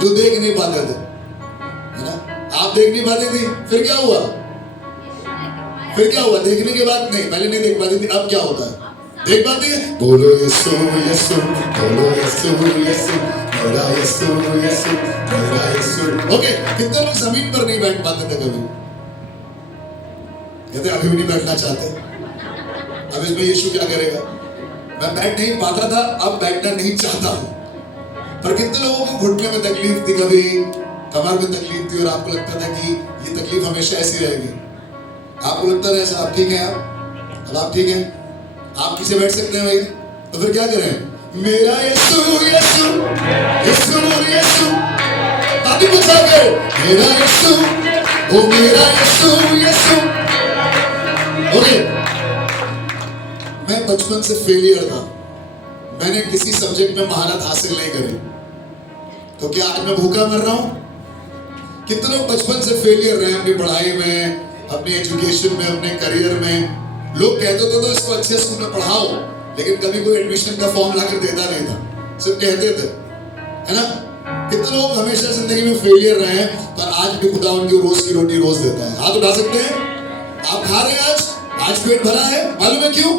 जो देख नहीं पाते थे, है ना? आप देख नहीं पाते थे, फिर क्या हुआ? फिर क्या हुआ? देखने के बाद नहीं, पहले नहीं देख पाती थी, अब क्या होता है? देख पाती है? बोलो यीशु यीशु, बोलो यीशु यीशु, मेरा यीशु यीशु, मेरा यीशु। ओके, कितने लोग जमीन पर नहीं बैठ पाते थे कभी? कहते अभी भी नहीं बैठना चाहते। अब इसमें यीशु क्या करेगा? मैं बैठ नहीं पाता था, अब बैठना नहीं चाहता हूं। पर कितने लोगों को घुटने में तकलीफ थी, कभी कमर में तकलीफ थी, और आपको लगता था कि ये तकलीफ हमेशा ऐसी रहेगी। आपको लगता था ऐसा, आप ठीक है? अब आप ठीक है? आप किसे बैठ सकते हैं भैया? तो फिर क्या करें? मेरा यीशु यीशु यीशु यीशु, ताकि पूछा गए मेरा यीशु, ओ मेरा यीशु यीशु। ओके, मैं बचपन से फेलियर था, मैंने किसी सब्जेक्ट में महारत हासिल नहीं करी, तो क्या आज मैं भूखा मर रहा हूं? कितने लोग बचपन से फेलियर रहे अपनी पढ़ाई में, अपने एजुकेशन में, अपने करियर में। लोग कहते थे तो इसको अच्छे स्कूल में पढ़ाओ, लेकिन कभी कोई एडमिशन का फॉर्म लाकर देता नहीं था, सिर्फ कहते थे, है ना? कितने लोग हमेशा जिंदगी में फेलियर रहे हैं, पर आज भी खुदा उनकी रोज की रोटी रोज देता है। हाथ उठा सकते हैं? आप खा रहे हैं आज पेट भरा है, मालूम है क्यों?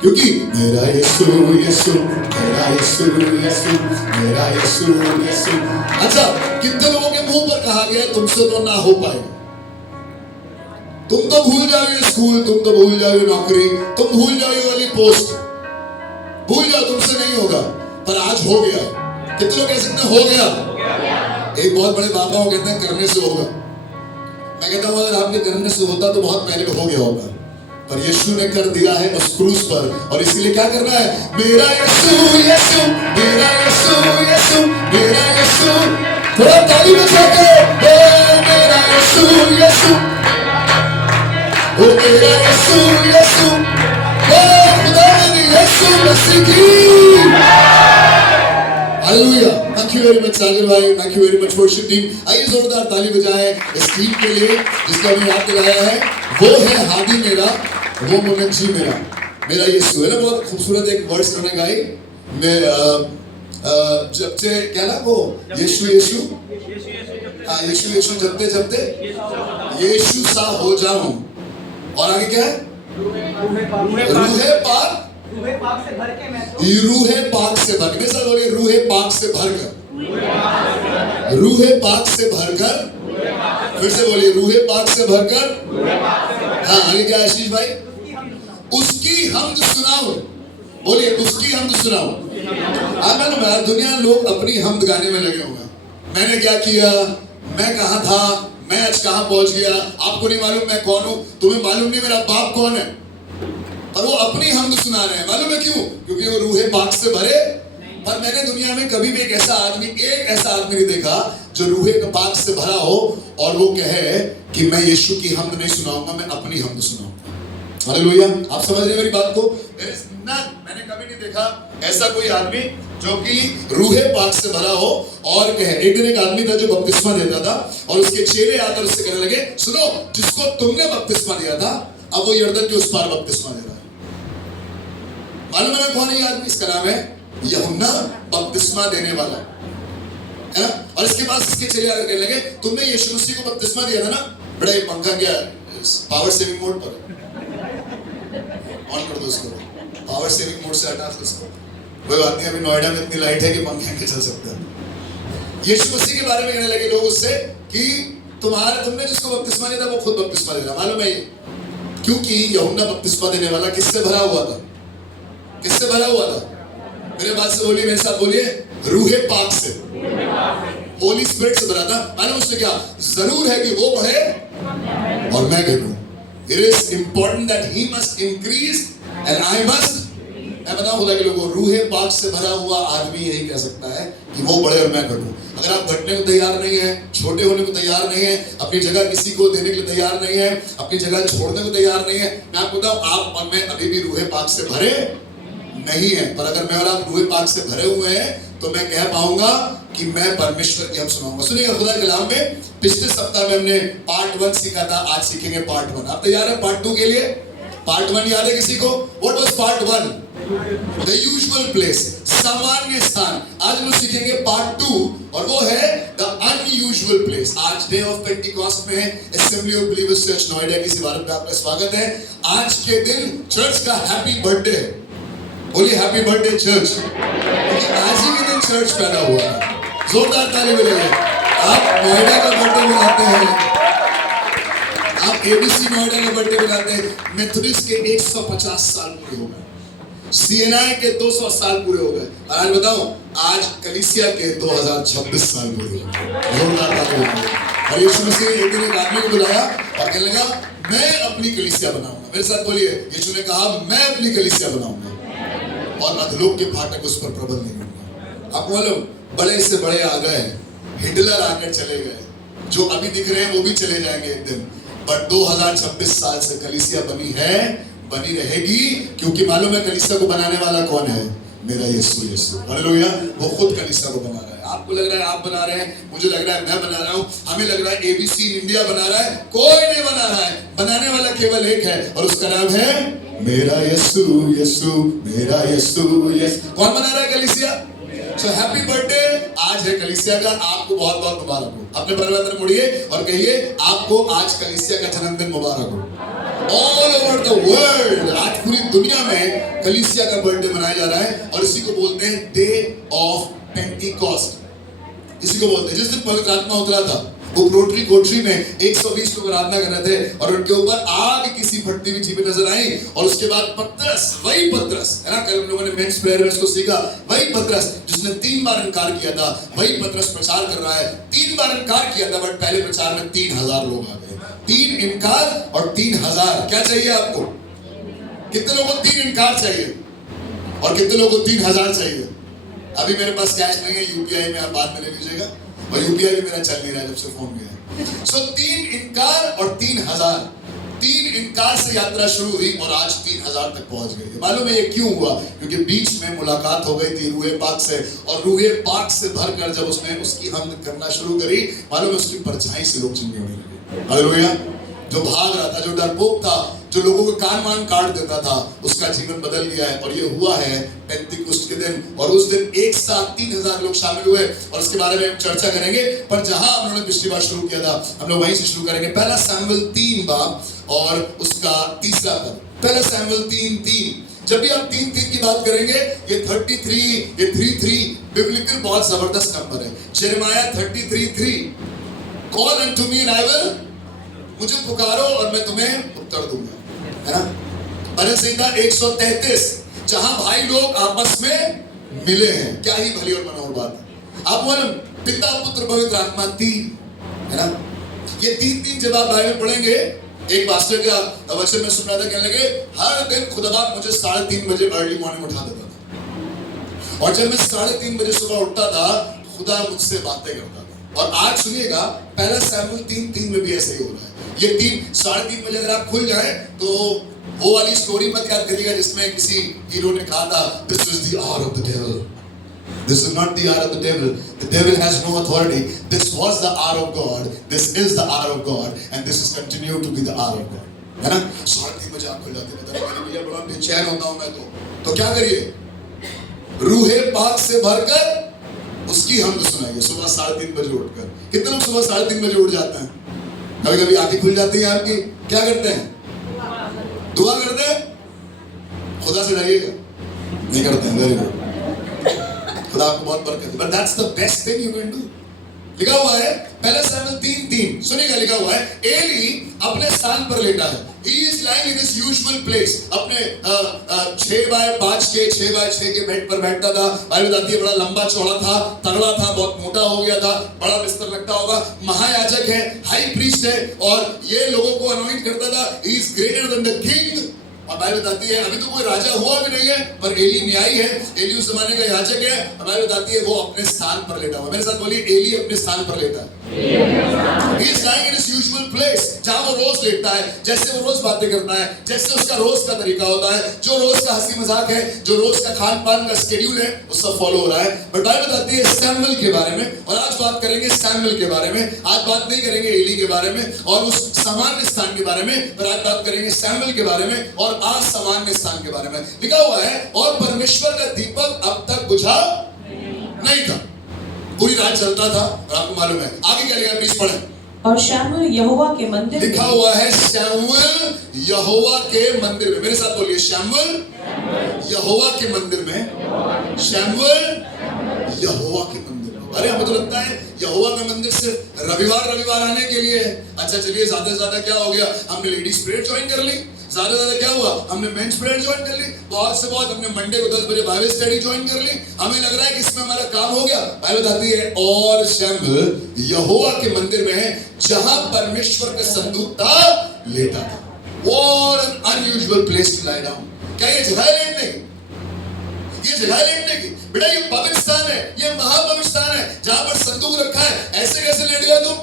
क्योंकि मेरा यीशु यीशु, मेरा यीशु यीशु, मेरा यीशु यीशु। अच्छा, कितने लोगों के मुंह पर कहा गया तुमसे तो ना हो पाएगा, तुम तो भूल जाओगे स्कूल, तुम तो भूल जाओगे नौकरी, तुम भूल जाओगे वाली पोस्ट, भूल जाओ, तुमसे नहीं होगा। पर आज हो गया। कितने लोग कह सकते हैं हो गया? एक बहुत बड़े बाबा वो कहते हैं करने से होगा। मैं कहता हूं अगर आपके करने से होता तो बहुत पहले हो गया होगा, पर यीशु ने कर दिया है उस क्रूस पर, और इसीलिए क्या करना है? मेरा यीशु यीशु, मेरा यीशु यीशु, मेरा यीशु। थोड़ा ताली बजा के, ओ मेरा यीशु यीशु, ओ मेरा यीशु यीशु, ओ खुदा ने यीशु मसीह की। Hallelujah. Thank you very much Sagar भाई, thank you very much worship team. आइए जोरदार ताली बजाएं इस टीम के लिए जिसका हमें याद दिलाया है। वो है हादी मेरा, वो मोमिन जी मेरा, मेरा यीशु, है ना? बहुत खूबसूरत एक वर्ड्स उन्होंने गाई। मैं जब से क्या ना वो यीशु यीशु, हाँ यीशु यीशु जपते जपते यीशु सा हो जाऊं। और आगे क्या है? रूहे पाक, रूहे पाक से भर के मैं, रूहे पाक से भर के, सब बोलिए रूहे पाक से भरकर, रूहे पाक से भरकर, फिर से बोलिए रूहे पाक से भरकर। हाँ आगे क्या आशीष भाई? उसकी हमद सुनाओ, बोलिए उसकी हमद सुनाओ। आमिन। दुनिया लोग अपनी हमद गाने में लगे होंगे, मैंने क्या किया, मैं कहां था, मैं आज कहां पहुंच गया, आपको नहीं मालूम मैं कौन हूं, तुम्हें मालूम नहीं मेरा बाप कौन है, और वो अपनी हमद सुना रहे हैं। मालूम है क्यों? क्योंकि वो रूहे पाक से भरे। पर मैंने दुनिया में कभी भी एक ऐसा आदमी नहीं देखा जो रूहे पाक से भरा हो और वो कहे कि मैं यीशु की हमद नहीं सुनाऊंगा, मैं अपनी हमद सुनाऊंगा। हालेलुया। आप समझ रहे हैं मेरी बात को? मैंने कभी नहीं देखा ऐसा कोई आदमी जो कि रूहे पाक से भरा हो और कहे। एक दिन एक आदमी था जो बपतिस्मा देता था, और उसके चेले आकर उससे कहने लगे, सुनो जिसको तुमने बपतिस्मा दिया था अब वो यर्दन के उस पार बपतिस्मा दे रहा है। मालूम है कौन है ये आदमी? इसका नाम है यूहन्ना बपतिस्मा देने वाला, है ना? और इसके बाद इसके चेले आकर कहने लगे, तुमने यीशु मसीह को बपतिस्मा दिया था ना? बड़ा ये पंखा क्या पावर सेविंग मोड पर, ऑन कर दो उसको, पावर सेविंग मोड से हटा दो उसको। कोई बात नहीं, अभी नोएडा में इतनी लाइट है कि पंखे नहीं चल सकता। यीशु मसीह के बारे में कहने लगे लोग उससे कि तुमने जिसको बपतिस्मा दिया था वो खुद बपतिस्मा दे रहा। मालूम है क्योंकि यूहन्ना बपतिस्मा देने वाला किससे भरा हुआ था? किससे भरा हुआ था? मेरे बात से बोलिए, मेरे साथ बोलिए, रूहे पाक से, होली स्पिरिट से भरा था। मालूम उसने क्या? जरूर है कि वो बढ़े और मैं घटूं। It is important that he must increase and I must। मैं बताऊं खुदा के लोगों, रूहे पाक से भरा हुआ आदमी यही कह सकता है कि वो बढ़े और मैं घटूं। अगर आप घटने को तैयार नहीं है, छोटे होने को तैयार नहीं है, अपनी जगह किसी को देने के लिए तैयार नहीं है, अपनी जगह छोड़ने को तैयार नहीं है, मैं आपको बताऊं आप और मैं अभी भी रूहे पाक से भरे नहीं है। पर अगर मैं और आप रूहे पाक से भरे हुए हैं तो मैं कह पाऊंगा कि मैं परमेश्वर की हम सुनाऊंगा। सुनिएगा खुदा के कलाम में पिछले सप्ताह में हमने पार्ट 1 सीखा था, आज सीखेंगे पार्ट 2। आप तैयार हैं पार्ट 2 के लिए? पार्ट 1 याद है किसी को? What was part 1? The usual place, सामान्य स्थान। आज हम सीखेंगे पार्ट 2 और वो है द अनयूजुअल प्लेस। आज डे ऑफ पेंटिकॉस्ट में है, assembly of believers church Noida की इबादत में आपका स्वागत है। आज के दिन चर्च का हैप्पी बर्थडे है। बोलिए हैप्पी बर्थडे चर्च, क्योंकि आज ही के दिन चर्च पैदा हुआ है। जोरदार ताली बजाइए। आप नोएडा का बर्थडे मनाते हैं, आप एबीसी नोएडा का बर्थडे मनाते हैं, मेथोडिस्ट के 150 साल पूरे हो गए, सीएनआई के 200 साल पूरे हो गए, और आज बताओ आज कलीसिया के 2026 साल पूरे हो गए। जोरदार ताली बजाइए। और यीशु मसीह एक दिन एक आदमी को बुलाया और कहने लगा मैं अपनी कलीसिया बनाऊंगा। मेरे साथ बोलिए, यीशु ने कहा मैं अपनी कलीसिया बनाऊंगा और अधलोक के फाटक उस पर प्रबल नहीं होंगे। आपको मालूम, बड़े से बड़े आ गए, हिटलर आकर चले गए, जो अभी दिख रहे हैं वो भी चले जाएंगे एक दिन, बट 2026 साल से कलीसिया बनी है, बनी रहेगी, क्योंकि मालूम है कलीसिया को बनाने वाला कौन है? मेरा यीशु। यीशु हालेलुया, वो खुद कलीसिया को बना रहा है। आपको लग रहा है आप बना रहे हैं, मुझे लग रहा है मैं बना रहा हूं, हमें लग रहा है एबीसी इंडिया बना रहा है, कोई नहीं बना रहा है। बनाने वाला केवल एक है और उसका नाम है मेरा यीशु। यीशु मेरा यीशु। यीशु कौन बना रहा है? कलीसिया। सो हैप्पी बर्थडे आज है कलीसिया का, आपको बहुत बहुत मुबारक हो। अपने परिवार तरफ मुड़िए और कहिए आपको आज कलीसिया का जन्मदिन मुबारक हो। ऑल ओवर द वर्ल्ड आज पूरी दुनिया में कलीसिया का बर्थडे मनाया जा रहा है और इसी को बोलते हैं डे ऑफ पेंटिकॉस्ट। इसी को बोलते हैं। जिस दिन पवित्र आत्मा उतरा था वो रोटरी कोठरी में 120 लोग आराधना कर रहे थे और उनके ऊपर आग किसी फटती हुई चीजें नजर आई और उसके बाद पतरस, वही पतरस है ना, कल हम लोगों ने मेंस प्रेयर को सीखा, वही पतरस जिसने 3 बार इनकार किया था, वही पतरस प्रचार कर रहा है। 3 बार इनकार किया था बट पहले प्रचार में 3000 लोग आ गए। 3 इनकार और 3000। क्या चाहिए आपको? कितने लोगों को 3 इनकार चाहिए और कितने लोगों को 3000 चाहिए? अभी मेरे पास कैश नहीं है, यूपीआई में आप बाद में ले लीजिएगा, और यूपीआई भी मेरा चल नहीं रहा है जब से फोन में है। सो 3 इनकार और 3000। 3 इनकार से यात्रा शुरू हुई और आज 3000 तक पहुंच गई। मालूम है ये क्यों हुआ? क्योंकि बीच में मुलाकात हो गई थी रूहे पाक से, और रूहे पाक से भरकर जब उसने उसकी हमद करना शुरू करी, मालूम है उसकी परछाई से लोग चंगे होने लगे। हालेलुया। जो भाग रहा था, जो डरपोक था, जो लोगों को कान मान काट देता था, उसका जीवन बदल गया है। और ये हुआ है पेंटिकोस्ट के दिन, और उस दिन एक साथ 3000 लोग शामिल हुए और उसके बारे में चर्चा करेंगे। पर जहां हम लोगों ने पिछली बार शुरू किया था, हम लोग वहीं से शुरू करेंगे। पहला सैमुएल 3 बाब और उसका 3रा पद। पहला सैमुएल 3:3। जब भी आप 3:3 की बात करेंगे, ये 33, ये 33 बिब्लिकल बहुत जबरदस्त नंबर है। यिर्मयाह 33:3 call unto me and I will, मुझे पुकारो और मैं तुम्हें उत्तर दूंगा, है ना। भजन संहिता 133 जहां भाई लोग आपस में मिले हैं। क्या ही भली और मनोहर बात है। आप मालूम, पिता पुत्र पवित्र आत्मा 3, है ना। ये 3 जब आप बाइबल पढ़ेंगे, एक पास्टर का वचन में सुन रहा था, कहने लगे हर दिन खुदाबाद मुझे 3:30 बजे अर्ली मॉर्निंग उठा देता था, और जब मैं 3:30 बजे सुबह उठता था, खुदा मुझसे बातें करता था। और आज सुनिएगा, पहला सैमुएल 3:3 में भी ऐसे ही हो रहा है। ये 3-3:30 बजे अगर आप खुल जाए तो वो वाली स्टोरी मत याद करिएगा जिसमें किसी हीरो ने कहा था this is the hour of the devil. This is not the hour of the devil. The devil has no authority. This was the hour of God. This is the hour of God and this is continue to be the hour of God, है ना। 3:30 बजे आप खुल जाते हैं, मैंने भैया बड़ा बेचैन होता हूं मैं तो क्या करिए? रूहे पाक से भरकर उसकी हमद सुनाइए सुबह 3:30 बजे उठकर। कितने लोग सुबह 3:30 बजे उठ जाते हैं? कभी कभी आंखें खुल जाती है आपकी, क्या करते हैं? दुआ करते हैं। खुदा से डरिएगा, नहीं करते हैं। वेरी गुड, खुदा आपको बहुत बरकत दे। But that's the best thing you can do. लिखा हुआ है पहला सैमुएल 3:3, सुनिएगा, लिखा हुआ है एली अपने स्थान पर लेटा है। He is lying in his usual place। अपने 6x5 के 6x6 के बेड पर बैठता था। बाइबल बताती है बड़ा लंबा चौड़ा था, तगड़ा था, बहुत मोटा हो गया था, बड़ा बिस्तर लगता होगा। महायाजक है, हाई प्रीस्ट है, और ये लोगों को अनॉइंट करता था। He is greater than the king। और बाइबल बताती है अभी तो कोई राजा हुआ भी नहीं है, पर एली न्यायी है, एली उस जमाने का याजक है। और बाइबल बताती है वो अपने स्थान पर लेटा हुआ। मेरे साथ बोलिए, एली अपने स्थान पर लेटा है। He is lying in his usual place, जहां वो रोज लेटता है, जैसे वो रोज बातें करता है, जैसे उसका रोज का तरीका होता है, जो रोज का हंसी मजाक है, जो रोज का खान पान का शेड्यूल है, वो सब फॉलो हो रहा है। बट बाइबल बताती है सैमुएल के बारे में, और आज बात करेंगे सैमुएल के बारे में। आज बात नहीं करेंगे एली के बारे में और उस सामान्य स्थान के बारे में, पर आज बात करेंगे सैमुएल के बारे में और असामान्य स्थान के बारे में। लिखा हुआ है और परमेश्वर का दीपक अब तक बुझा नहीं था। पूरी रात चलता था और आपको मालूम है आगे क्या लिखा है, प्लीज पढ़ें। और शमूएल यहोवा के मंदिर लिखा हुआ है शमूएल यहोवा के मंदिर में। मेरे साथ बोलिए, शमूएल यहोवा के मंदिर में। शमूएल यहोवा के मंदिर में। अरे हमें तो लगता है यहोवा का मंदिर सिर्फ रविवार आने के लिए है। अच्छा चलिए, ज्यादा से ज्यादा क्या हो गया, हमने लेडीज प्रेयर ज्वाइन कर ली। ज्यादा से ज्यादा क्या हुआ, हमने मेंस प्रेयर ज्वाइन कर ली। बहुत से बहुत हमने मंडे को 10 बजे बाइबल स्टडी ज्वाइन कर ली। हमें लग रहा है कि इसमें हमारा काम हो गया। बाइबल बताती है और शमूएल यहोवा के मंदिर में है जहां परमेश्वर का संदूक था लेटा था। What an unusual place to lie down। क्या ये जगह है लेटने की? ये जगह है लेटने की? बेटा ये पवित्र स्थान है, ये महापवित्र स्थान है जहां पर संदूक रखा है। ऐसे कैसे लेट गया तुम?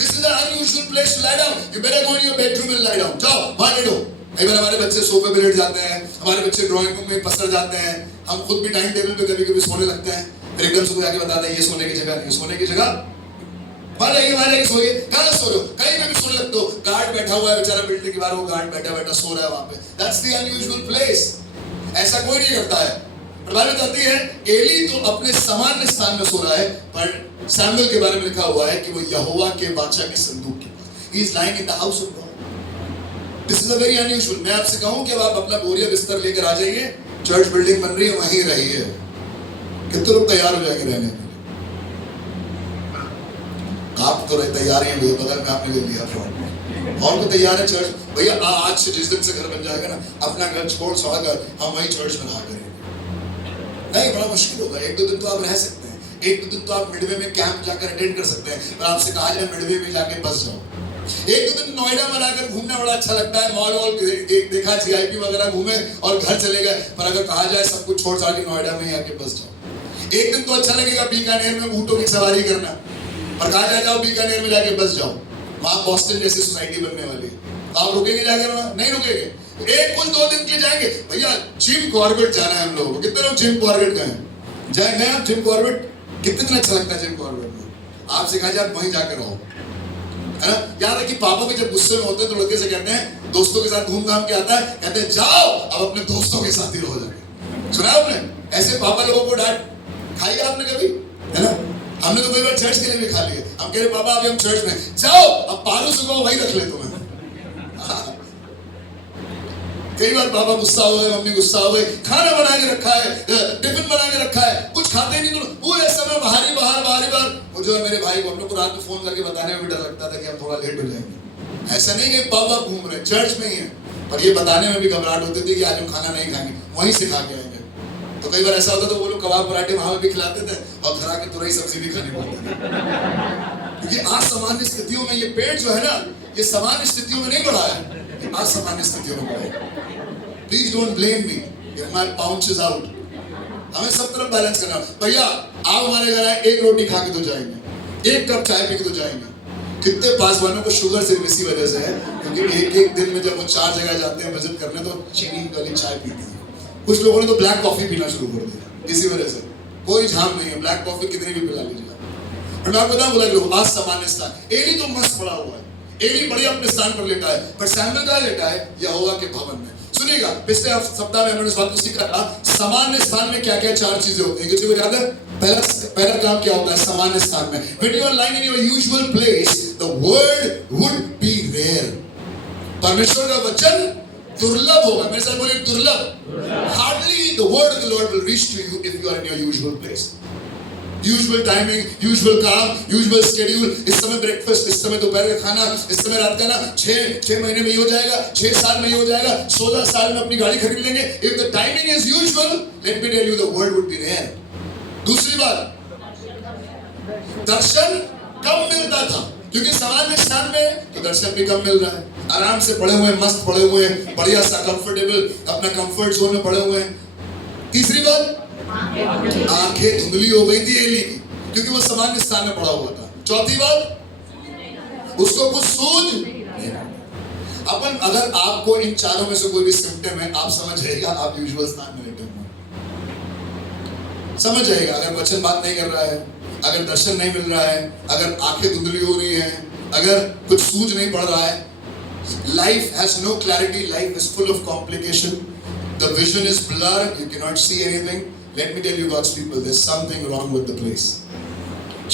This is an unusual place to lie down. You better go in your bedroom and lie down. जाओ वहां लेटो। कई बार हमारे बच्चे सोफे पे लेट जाते हैं, हमारे बच्चे ड्राइंग रूम में पसर जाते हैं, हम खुद भी डाइनिंग टेबल पे कभी-कभी सोने लगते हैं। फिर एकदम से कोई आके बताता है ये सोने की जगह नहीं, सोने की जगह वहां जाइए सोइए। कहाँ सो रहे हो? कहीं पे भी सोने लगते हो। गार्ड बैठा हुआ है बेचारा बिल्डिंग के बाहर, वो गार्ड बैठा सो रहा है वहां पे। That's the unusual place। ऐसा कोई नहीं करता है। बाइबल बताती है एली तो अपने सामान्य स्थान में सो रहा है, पर सैमुएल के बारे में लिखा हुआ है कि वो यहोवा के वाचा के संदूक के पास। He is lying in the house of God। This is a very unusual। मैं आपसे कहूं कि अब आप अपना बोरिया बिस्तर लेकर आ जाइए, चर्च बिल्डिंग बन रही है, वहीं रहिए। कितने लोग तैयार हो जाएंगे रहने के लिए? आप तो तैयार हैं, बगल में आपने ले लिया फ्रॉड और तो तैयार है चर्च भैया। आज से जिस दिन से घर बन जाएगा ना, अपना घर छोड़ छोड़कर हम वही चर्च में रहा करेंगे। नहीं, बड़ा मुश्किल होगा। 1-2 दिन तो आप रह सकते हैं, 1-2 दिन तो आप मिडवे में कैंप जाकर अटेंड कर सकते हैं, पर आपसे कहा जाए मिडवे में जाके बस जाओ। 1-2 दिन नोएडा में आकर घूमना बड़ा अच्छा लगता है, मॉल वॉल देखा, जीआईपी वगैरह घूमे और घर चले गए। पर अगर कहा जाए सब कुछ छोड़ छाड़ के नोएडा में आके बस जाओ। 1 दिन तो अच्छा लगेगा बीकानेर में ऊँटों की सवारी करना, पर कहा जाओ बीकानेर में जाके बस जाओ, वहां बॉस्टन जैसी सोसाइटी बनने वाली है। आप रुकेंगे जाकर वहां? नहीं रुकेंगे। एक कुछ 2 दिन के लिए जाएंगे। भैया जिम कॉर्बेट जाना है हम लोगों को। कितने लोग जिम कॉर्बेट गए? जाएंगे आप जिम कॉर्बेट? कितना अच्छा लगता है जिम कॉर्बेट में। आपसे कहा जाए वहीं जाकर रहो, है ना। याद है कि पापा भी जब गुस्से में होते हैं तो लड़के से कहते हैं, दोस्तों के साथ घूम घाम के आता है, कहते हैं जाओ अब अपने दोस्तों के साथ ही रहो जाके। सुना आपने? ऐसे पापा लोगों को डांट खाई आपने कभी, है ना। हमने तो कई बार चर्च के लिए भी खा लिए। हम कह रहे पापा अभी हम चर्च में, जाओ अब पारू से कहो वही रख ले तुम्हें। कई बार पापा गुस्सा हो गए, मम्मी गुस्सा हो गई, खाना बना के रखा है, टिफिन बना के रखा है, कुछ खाते नहीं, तो पूरे समय बाहरी बाहर। मुझे और मेरे भाई को हम लोग को रात में फोन करके बताने में भी डर लगता था कि हम थोड़ा लेट हो जाएंगे। ऐसा नहीं कि पापा घूम रहे चर्च में ही है, पर ये बताने में भी घबराहट होती थी कि आज हम खाना नहीं खाएंगे, वहीं से खा के आएंगे। तो कई बार ऐसा होता तो वो लोग कबाब पराठे वहां भी खिलाते थे और घर आके तुरई सब्जी भी खानी पड़ती थी। क्योंकि असामान्य स्थितियों में ये पेट जो है ना, ये सामान्य स्थितियों में नहीं बढ़ा है, असामान्य स्थितियों में बढ़ा है। Please don't blame me if my pouch is out. हमें सब तरफ बैलेंस करना। भैया आप हमारे घर आए, 1 रोटी खा के तो जाएंगे, 1 कप चाय पी के तो जाएंगे। कितने पासवानों को शुगर सिर्फ इसी वजह से है क्योंकि एक दिन में जब वो 4 जगह जाते हैं विजिट करने तो चीनी वाली चाय पीते हैं। कुछ लोगों ने तो ब्लैक कॉफी पीना शुरू कर दिया इसी वजह से। कोई झाम नहीं है, ब्लैक कॉफी कितनी भी पिला लीजिए। मैं आपको बताऊं, बोला लोग असामान्य स्थान। एली तो मस्त पड़ा हुआ है, एली बढ़िया अपने स्थान पर लेटा है, पर सैमुएल कहाँ लेटा है? यहोवा के भवन में। सुनिएगा, पिछले सप्ताह में हमने इस बात को सीखा था, सामान्य स्थान में क्या क्या 4 चीजें होती हैं। किसी को याद है? पहला काम क्या होता है सामान्य स्थान में? When you are lying in your usual place, the word would be rare। परमेश्वर का वचन दुर्लभ होगा। मेरे साथ बोलिए दुर्लभ। Hardly the word of the Lord will reach to you if you are in your usual place। Usual timing, usual काम, यूजुअल शेड्यूल। इस समय ब्रेकफास्ट, इस समय दोपहर का खाना, इस समय रात का ना, 6 महीने में ही हो जाएगा, 6 साल में ही हो जाएगा, 16 साल में अपनी गाड़ी खरीद लेंगे। If the timing is usual, let me tell you the word would be rare. दूसरी बात, दर्शन कम मिलता था क्योंकि सामान्य स्थान में तो दर्शन भी कम मिल रहा है। आराम से पड़े हुए, मस्त पड़े हुए, बढ़िया सा कंफर्टेबल अपना कंफर्ट जोन में पड़े हुए हैं। तीसरी बात, आंखें धुंधली हो गई थी एली की क्योंकि वो सामान्य स्थान में पड़ा हुआ था। चौथी बात, उसको कुछ सूझ नहीं। अपन अगर आपको इन चारों में से कोई भी सिम्टम है, आप समझ जाइएगा आप यूजुअल स्थान में लेटे हुए, समझ जाइएगा। अगर वचन बात नहीं कर रहा है, अगर दर्शन नहीं मिल रहा है, अगर आंखें धुंधली हो रही हैं, अगर कुछ सूझ नहीं पड़ रहा है, life has no clarity, life is full of complication, the vision is blurred, you cannot see anything। Let me tell you God's people, there's something wrong with the place.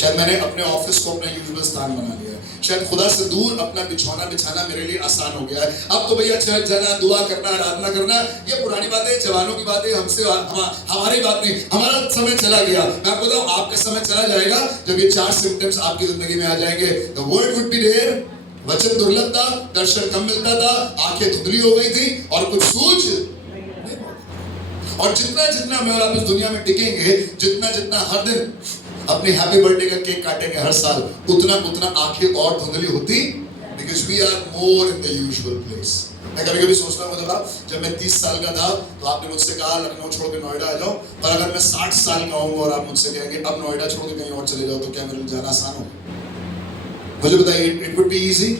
शायद मैंने अपने ऑफिस को अपना यूजुअल स्थान बना लिया है। शायद खुदा से दूर अपना बिछौना बिछाना मेरे लिए आसान हो गया है। अब तो भैया चर्च जाना, दुआ करना, आराधना करना, ये पुरानी बातें, जवानों की बातें, हमारी बात नहीं। हमारा समय चला गया। मैं आपको बताऊं, आपका समय चला जाएगा जब ये 4 सिम्टम्स आपकी जिंदगी में आ जाएंगे। The word would be there, वचन दुर्लभ था, दर्शन कम मिलता था, आंखें धुंधली हो गई थी और कुछ सूझ नहीं पाता। और जितना जितना मैं और आप इस दुनिया में टिकेंगे, जितना जितना हर दिन अपनी हैप्पी बर्थडे का केक काटेंगे हर साल, उतना उतना आंखें और धुंधली होती, because we are more in the usual place. मैं कभी कभी सोचता हूँ, जब मैं 30 साल का था तो आपने मुझसे कहा लखनऊ छोड़ के नोएडा आ जाओ, पर अगर मैं 60 साल का हूँ और आप मुझसे कहेंगे अब नोएडा छोड़ के कहीं और चले जाओ, तो क्या मेरे लिए जाना आसान हो? मुझे बताइए, इट वुड बी इजी।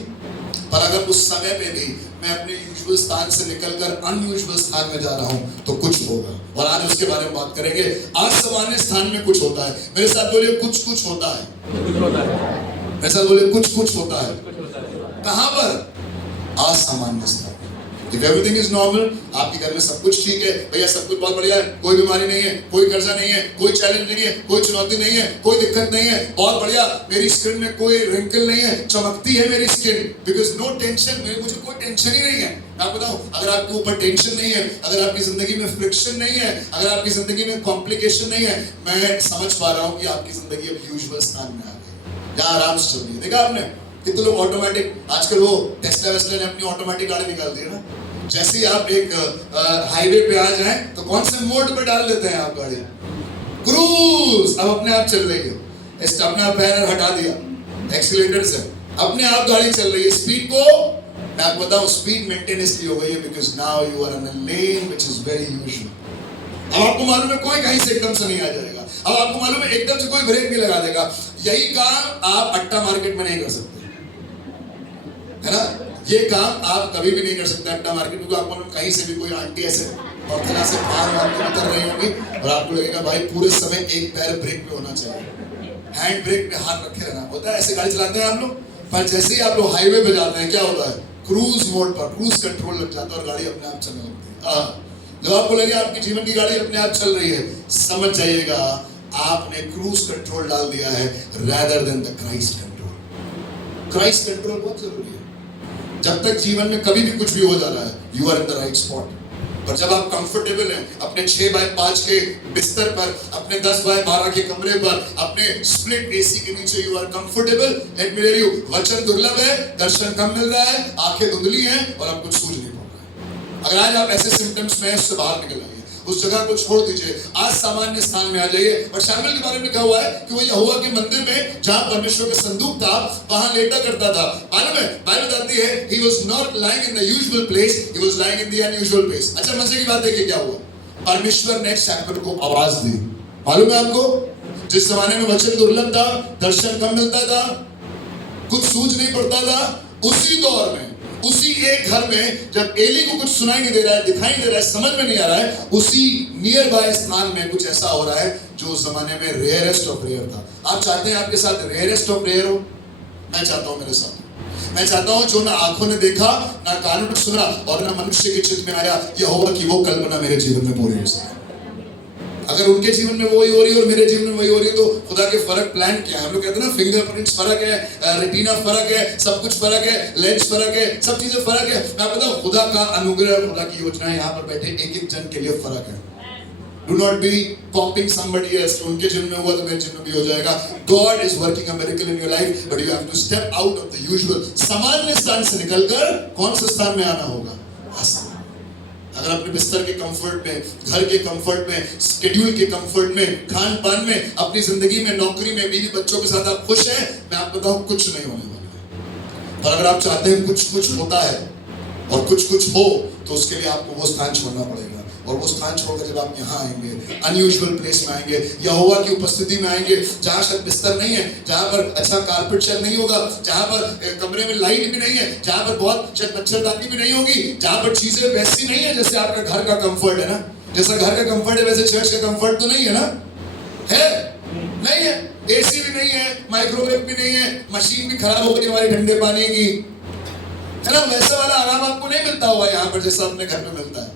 पर अगर उस समय पे भी मैं अपने यूजुअल स्थान से निकलकर अनयूजुअल स्थान में जा रहा हूं तो कुछ होगा, और आज उसके बारे में बात करेंगे। आज सामान्य स्थान में कुछ होता है। मेरे साथ बोलिए, कुछ कुछ होता है। मेरे साथ बोलिए, कुछ कुछ होता है। कहां पर? असामान्य स्थान। If everything is normal, आपके घर में सब कुछ ठीक है, भैया सब कुछ बहुत बढ़िया है, कोई बीमारी नहीं है, कोई कर्जा नहीं है, कोई चैलेंज नहीं है, कोई चुनौती नहीं है, कोई दिक्कत नहीं है, बहुत बढ़िया, मेरी स्किन में कोई रिंकल नहीं है, चमकती है मेरी स्किन, because no tension, मुझे कोई टेंशन ही नहीं है। मैं आपको बताऊं, अगर आपके ऊपर टेंशन नहीं है, अगर आपकी जिंदगी में फ्रिक्शन नहीं है, अगर आपकी जिंदगी में कॉम्प्लिकेशन नहीं है, मैं समझ पा रहा हूं कि आपकी जिंदगी अब यूजुअल स्थान में आ गई, जहां आराम से चल रही है। देखा आपने कितने लोग ऑटोमेटिक, आजकल वो टेस्ला वेस्ला ने अपनी ऑटोमेटिक गाड़ी निकाल दी है ना, जैसे ही आप एक हाईवे पे आ जाएं तो कौन से मोड पे डाल देते हैं आप गाड़ी? क्रूज। अब अपने आप चल रही है, अपने आप पैर हटा दिया एक्सीलेटर से, अपने आप गाड़ी चल रही है। स्पीड को मैं आपको बताऊं, स्पीड मेंटेन इसलिए हो गई है because now you are in a lane which is very usual. अब आपको मालूम है कोई कहीं से एकदम से नहीं आ जाएगा, अब आपको मालूम है एकदम से कोई ब्रेक नहीं लगा देगा। यही काम आप अट्टा मार्केट में नहीं कर सकते, है ना? ये काम आप कभी भी नहीं कर सकते अड्डा मार्केट में। आपको कहीं से भी कोई आंटी ऐसे और तरह से पार उतर रही होगी और आपको लगेगा भाई पूरे समय एक पैर ब्रेक पे होना चाहिए, हैंड ब्रेक पे हाथ रखे रहना होता है। ऐसे गाड़ी चलाते हैं आप लोग, पर जैसे ही आप लोग हाईवे पे जाते हैं क्या होता है? क्रूज मोड पर क्रूज कंट्रोल लग जाता है और गाड़ी अपने आप चलने लगती है। जब आपको लगे आपकी जीवन की गाड़ी अपने आप चल रही है, समझ जाइएगा आपने क्रूज कंट्रोल डाल दिया है rather than the Christ control. Christ control बहुत जरूरी है। जब तक जीवन में कभी भी कुछ भी हो जा रहा है, you are in the right spot. पर जब आप कंफर्टेबल हैं अपने 6x5 के बिस्तर पर, अपने 10x12 के कमरे पर, अपने स्प्लिट एसी के नीचे you are comfortable, let me tell you, वचन दुर्लभ है, दर्शन कम मिल रहा है, आंखें धुंधली हैं और अब कुछ सूझ नहीं पा रहा है। अगर आज आप ऐसे सिम्टम्स में उससे बाहर निकल आइए, उस जगह को छोड़ दीजिए, आज सामान्य स्थान में आ जाइए। और शमूएल के बारे में लिखा हुआ है कि वो यहोवा के मंदिर में जहां परमेश्वर का संदूक था वहां लेटा करता था। मालूम है बाइबल बताती है he was not lying in the usual place, he was lying in the unusual place। अच्छा मजे की बात देखिए क्या हुआ, परमेश्वर ने शमूएल को आवाज दी। मालूम है आपको, जिस जमाने में वचन दुर्लभ था, दर्शन कम मिलता था, कुछ सूझ नहीं पड़ता था, उसी दौर में, उसी एक घर में जब एली को कुछ सुनाई नहीं दे रहा है, दिखाई नहीं दे रहा है, समझ में नहीं आ रहा है, उसी नियर बाय स्थान में कुछ ऐसा हो रहा है जो उस जमाने में रेयरेस्ट ऑफ रेयर था। आप चाहते हैं आपके साथ रेयरेस्ट ऑफ रेयर हो? मैं चाहता हूं मेरे साथ। मैं चाहता हूं जो ना आंखों ने देखा, ना कानों ने सुना और ना मनुष्य के चित्त में आया, यहोवा की वो कल्पना मेरे जीवन में पूरी हो सके। अगर उनके जीवन में वही हो रही है और मेरे जीवन में वही हो रही है तो खुदा के फर्क प्लान क्या है? हम लोग कहते हैं ना फिंगरप्रिंट्स फर्क है, रेटिना फर्क है, सब कुछ फर्क है, लेंस फर्क है, सब चीजें फर्क है। मैं बताऊं खुदा का अनुग्रह, खुदा की योजना यहाँ पर बैठे एक एक जन के लिए फर्क है। Do not be copying somebody else। उनके जीवन में हुआ तो मेरे जीवन में भी हो जाएगा। God is working a miracle in your life, but you have to step out of the usual। सामान्य स्थान से निकलकर कौन से स्थान में आना होगा? आसान। अगर अपने बिस्तर के कंफर्ट में, घर के कंफर्ट में, शेड्यूल के कंफर्ट में, खान पान में, अपनी जिंदगी में, नौकरी में, बीवी बच्चों के साथ आप खुश हैं, मैं आपको बताऊं कुछ नहीं होने वाला है। पर अगर आप चाहते हैं कुछ कुछ होता है और कुछ कुछ हो तो उसके लिए आपको वो स्थान छोड़ना पड़ेगा। और वो स्थान छोड़कर जब आप यहाँ आएंगे, अनयूजुअल प्लेस में आएंगे, यहोवा की उपस्थिति में आएंगे, जहाँ शायद बिस्तर नहीं है, जहाँ पर अच्छा कारपेट शेड नहीं होगा, जहाँ पर कमरे में लाइट भी नहीं है, जहाँ पर बहुत शायद मच्छरदानी भी नहीं होगी, जहाँ पर चीजें वैसी नहीं है जैसे आपका घर का कंफर्ट है ना। जैसा घर का कंफर्ट है वैसे चर्च का कंफर्ट तो नहीं है ना, है नहीं है। एसी भी नहीं है, माइक्रोवेव भी नहीं है, मशीन भी खराब हो गई हमारी ठंडे पानी की, है ना। वैसा वाला आराम आपको नहीं मिलता हुआ यहाँ पर जैसा अपने घर में मिलता है।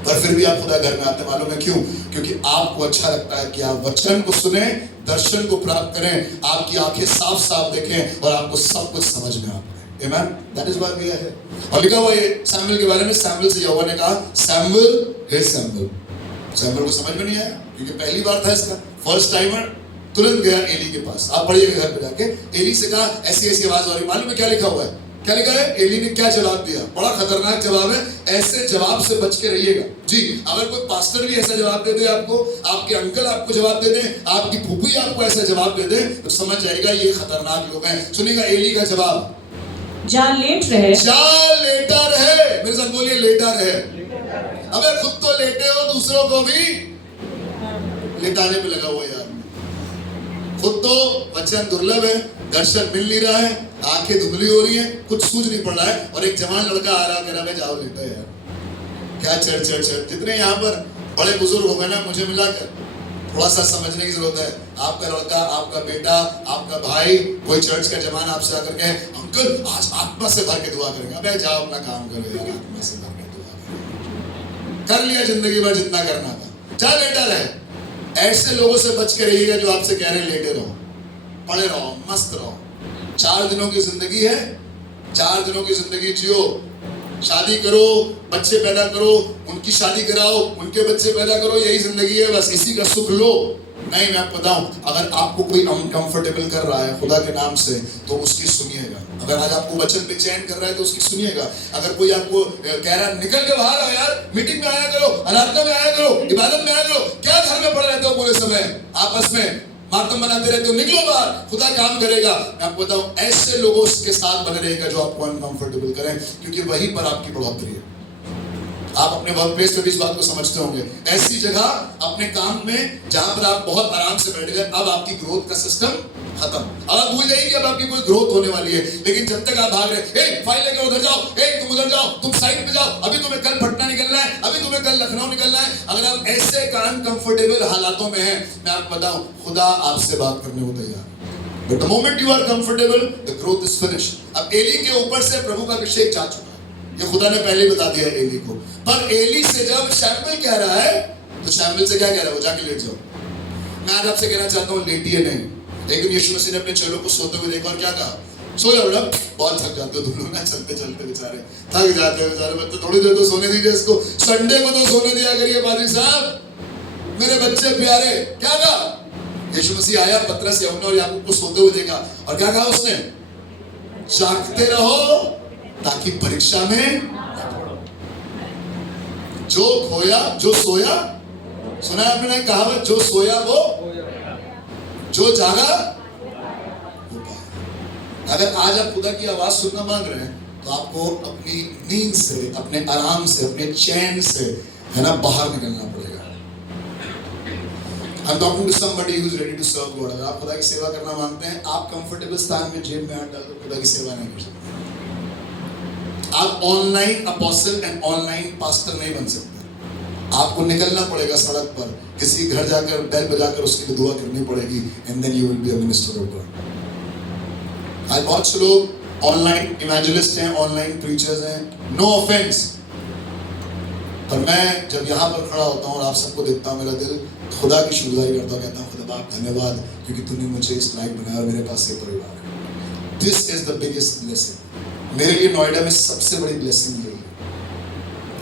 पर फिर भी आप खुदा घर में आते, मालूम है क्यों? क्योंकि आपको अच्छा लगता है कि आप वचन को सुने, दर्शन को प्राप्त करें, आपकी आंखें साफ साफ देखें और आपको सब कुछ समझ में आता है। Amen, that is why we are here. और लिखा हुआ है सैमुएल के बारे में, सैमुएल से यहोवा ने कहा सैमुएल हे सैमुएल। सैमुएल को समझ में नहीं आया क्योंकि पहली बार था इसका, फर्स्ट टाइमर। तुरंत गया एली के पास। आप पढ़िएगा घर पे जाके, एली से कहा ऐसी ऐसी आवाज आ रही। मालूम है क्या लिखा हुआ है? क्या लिखा है? एली ने क्या जवाब दिया? बड़ा खतरनाक जवाब है। ऐसे जवाब से बच के रहिएगा जी। अगर कोई पास्टर भी ऐसा जवाब दे दे आपको, आपके अंकल आपको जवाब दे दे, आपकी फूफी आपको ऐसा जवाब दे दे, तो समझ जाएगा ये खतरनाक लोग हैं। सुनिएगा एली का जवाब, जा लेट रहे, जा लेटा रहे। मेरे साथ बोलिए लेटा रहे। अबे खुद तो लेटे हो, दूसरों को भी लेटाने पे लगा हुआ यार। खुद तो वचन दुर्लभ है, दर्शन मिल नहीं रहा है, आंखें धुंधली हो रही हैं, कुछ सूझ नहीं पड़ रहा है, और एक जवान लड़का आ रहा, कह रहा है जाओ लेटो यार। क्या चढ़ चढ़ चढ़। जितने यहाँ पर बड़े बुजुर्ग हो गए ना, मुझे मिलाकर, थोड़ा सा समझने की जरूरत है। आपका लड़का, आपका बेटा, आपका भाई, कोई चर्च का जवान आपसे आकर के अंकल आज आत्मा से भर के दुआ करेंगे। अबे जाओ अपना काम करो यार, आत्मा से भर के दुआ करेंगे। कर लिया जिंदगी भर जितना करना था, जा लेटा रहे। ऐसे लोगों से बच के रहिएगा जो आपसे कह रहे हैं लेटे रहो, पड़े रहो, मस्त रहो। 4 दिनों की जिंदगी है, 4 दिनों की जिंदगी जियो। शादी करो, बच्चे पैदा करो, उनकी शादी कराओ, उनके बच्चे पैदा करो, यही जिंदगी है, बस इसी का सुख लो। नहीं, मैं आपको बताऊं, अगर आपको कोई अनकंफर्टेबल कर रहा है खुदा के नाम से, तो उसकी सुनिएगा। अगर आज आपको वचन बेचैन कर रहा है तो उसकी सुनिएगा। अगर कोई आपको कह रहा है निकल के बाहर आओ यार, मीटिंग में आया करो, आराधना में आया करो, इबादत में आया करो, क्या घर में पड़े रहते हो पूरे समय आपस में मातम बनाते रहते हो, निकलो बाहर, खुदा काम करेगा। मैं आपको बताऊं, ऐसे लोगों के साथ बने रहेगा जो आपको अनकंफर्टेबल करें, क्योंकि वहीं पर आपकी बढ़ोतरी है। आप अपने वर्क प्लेस पे भी इस बात को समझते होंगे। ऐसी जगह अपने काम में जहां पर आप बहुत आराम से बैठ गए, अब आपकी ग्रोथ का सिस्टम खत्म। अब आप भूल जाइए कि अब आपकी कोई ग्रोथ होने वाली है। लेकिन जब तक आप भाग रहे, ए फाइल लेकर उधर जाओ, ए तुम उधर जाओ, तुम साइड पे जाओ, अभी तुम्हें कल पटना निकलना है, अभी तुम्हें कल लखनऊ निकलना है। अगर आप ऐसे अनकंफर्टेबल हालातों में हैं, मैं आपको बताऊं, खुदा आपसे बात करने को तैयार है। But the moment you are comfortable, the growth is finished. अब एली के ऊपर से प्रभु का अभिषेक जा चुका है, ये खुदा ने पहले बता दिया है एली को। पर एली से जब शैमुएल कह रहा है, तो शैमुएल से क्या कह रहा है? वो जाके लेट जाओ। मैं आज आपसे कहना चाहता हूँ, लेटिए नहीं। एक दिन यीशु मसीह ने अपने चेलों को सोते हुए देखा और क्या कहा? सो जाओ बेटा, बहुत थक जाते हो तुम लोग ना, चलते चलते बेचारे थक जाते हैं बेचारे बच्चे, थोड़ी देर तो सोने दीजिए इसको, संडे को तो सोने दिया करिए पादरी साहब, मेरे बच्चे प्यारे। क्या कहा? यीशु मसीह आया, पतरस, यूहन्ना और याकूब को सोते हुए देखा और क्या कहा उसने? जागते रहो ताकि परीक्षा में जो खोया, जो सोया, सुना है आपने कहावत, जो सोया वो, जो जागा वो पाया। अगर आज आप खुदा की आवाज सुनना मांग रहे हैं, तो आपको अपनी नींद से, अपने आराम से, अपने चैन से, है ना, बाहर निकलना पड़ेगा। I'm talking to somebody who is ready to serve God. अगर आप खुदा की सेवा करना मांगते हैं, आप कंफर्टेबल स्थान में जेब में हाथ डालकर खुदा की सेवा नहीं कर सकते। आप online apostle and online pastor नहीं बन सकते। आपको निकलना पड़ेगा सड़क पर, किसी घर जाकर बेल बजाकर उसके लिए दुआ करनी पड़ेगी, and then you will be a minister of God. आज बहुत से लोग ऑनलाइन इवेंजलिस्ट हैं, ऑनलाइन प्रीचर्स हैं, नो ऑफेंस, पर मैं जब यहाँ पर खड़ा होता हूँ और आप सबको देखता हूँ, मेरा दिल खुदा की शुक्रगुजारी करता हूँ, कहता हूँ खुदा बाप धन्यवाद, क्योंकि तूने मुझे इस लायक बनाया और मेरे पास ये परिवार है। This is the biggest blessing. मेरे लिए नोएडा में सबसे बड़ी ब्लेसिंग यही है।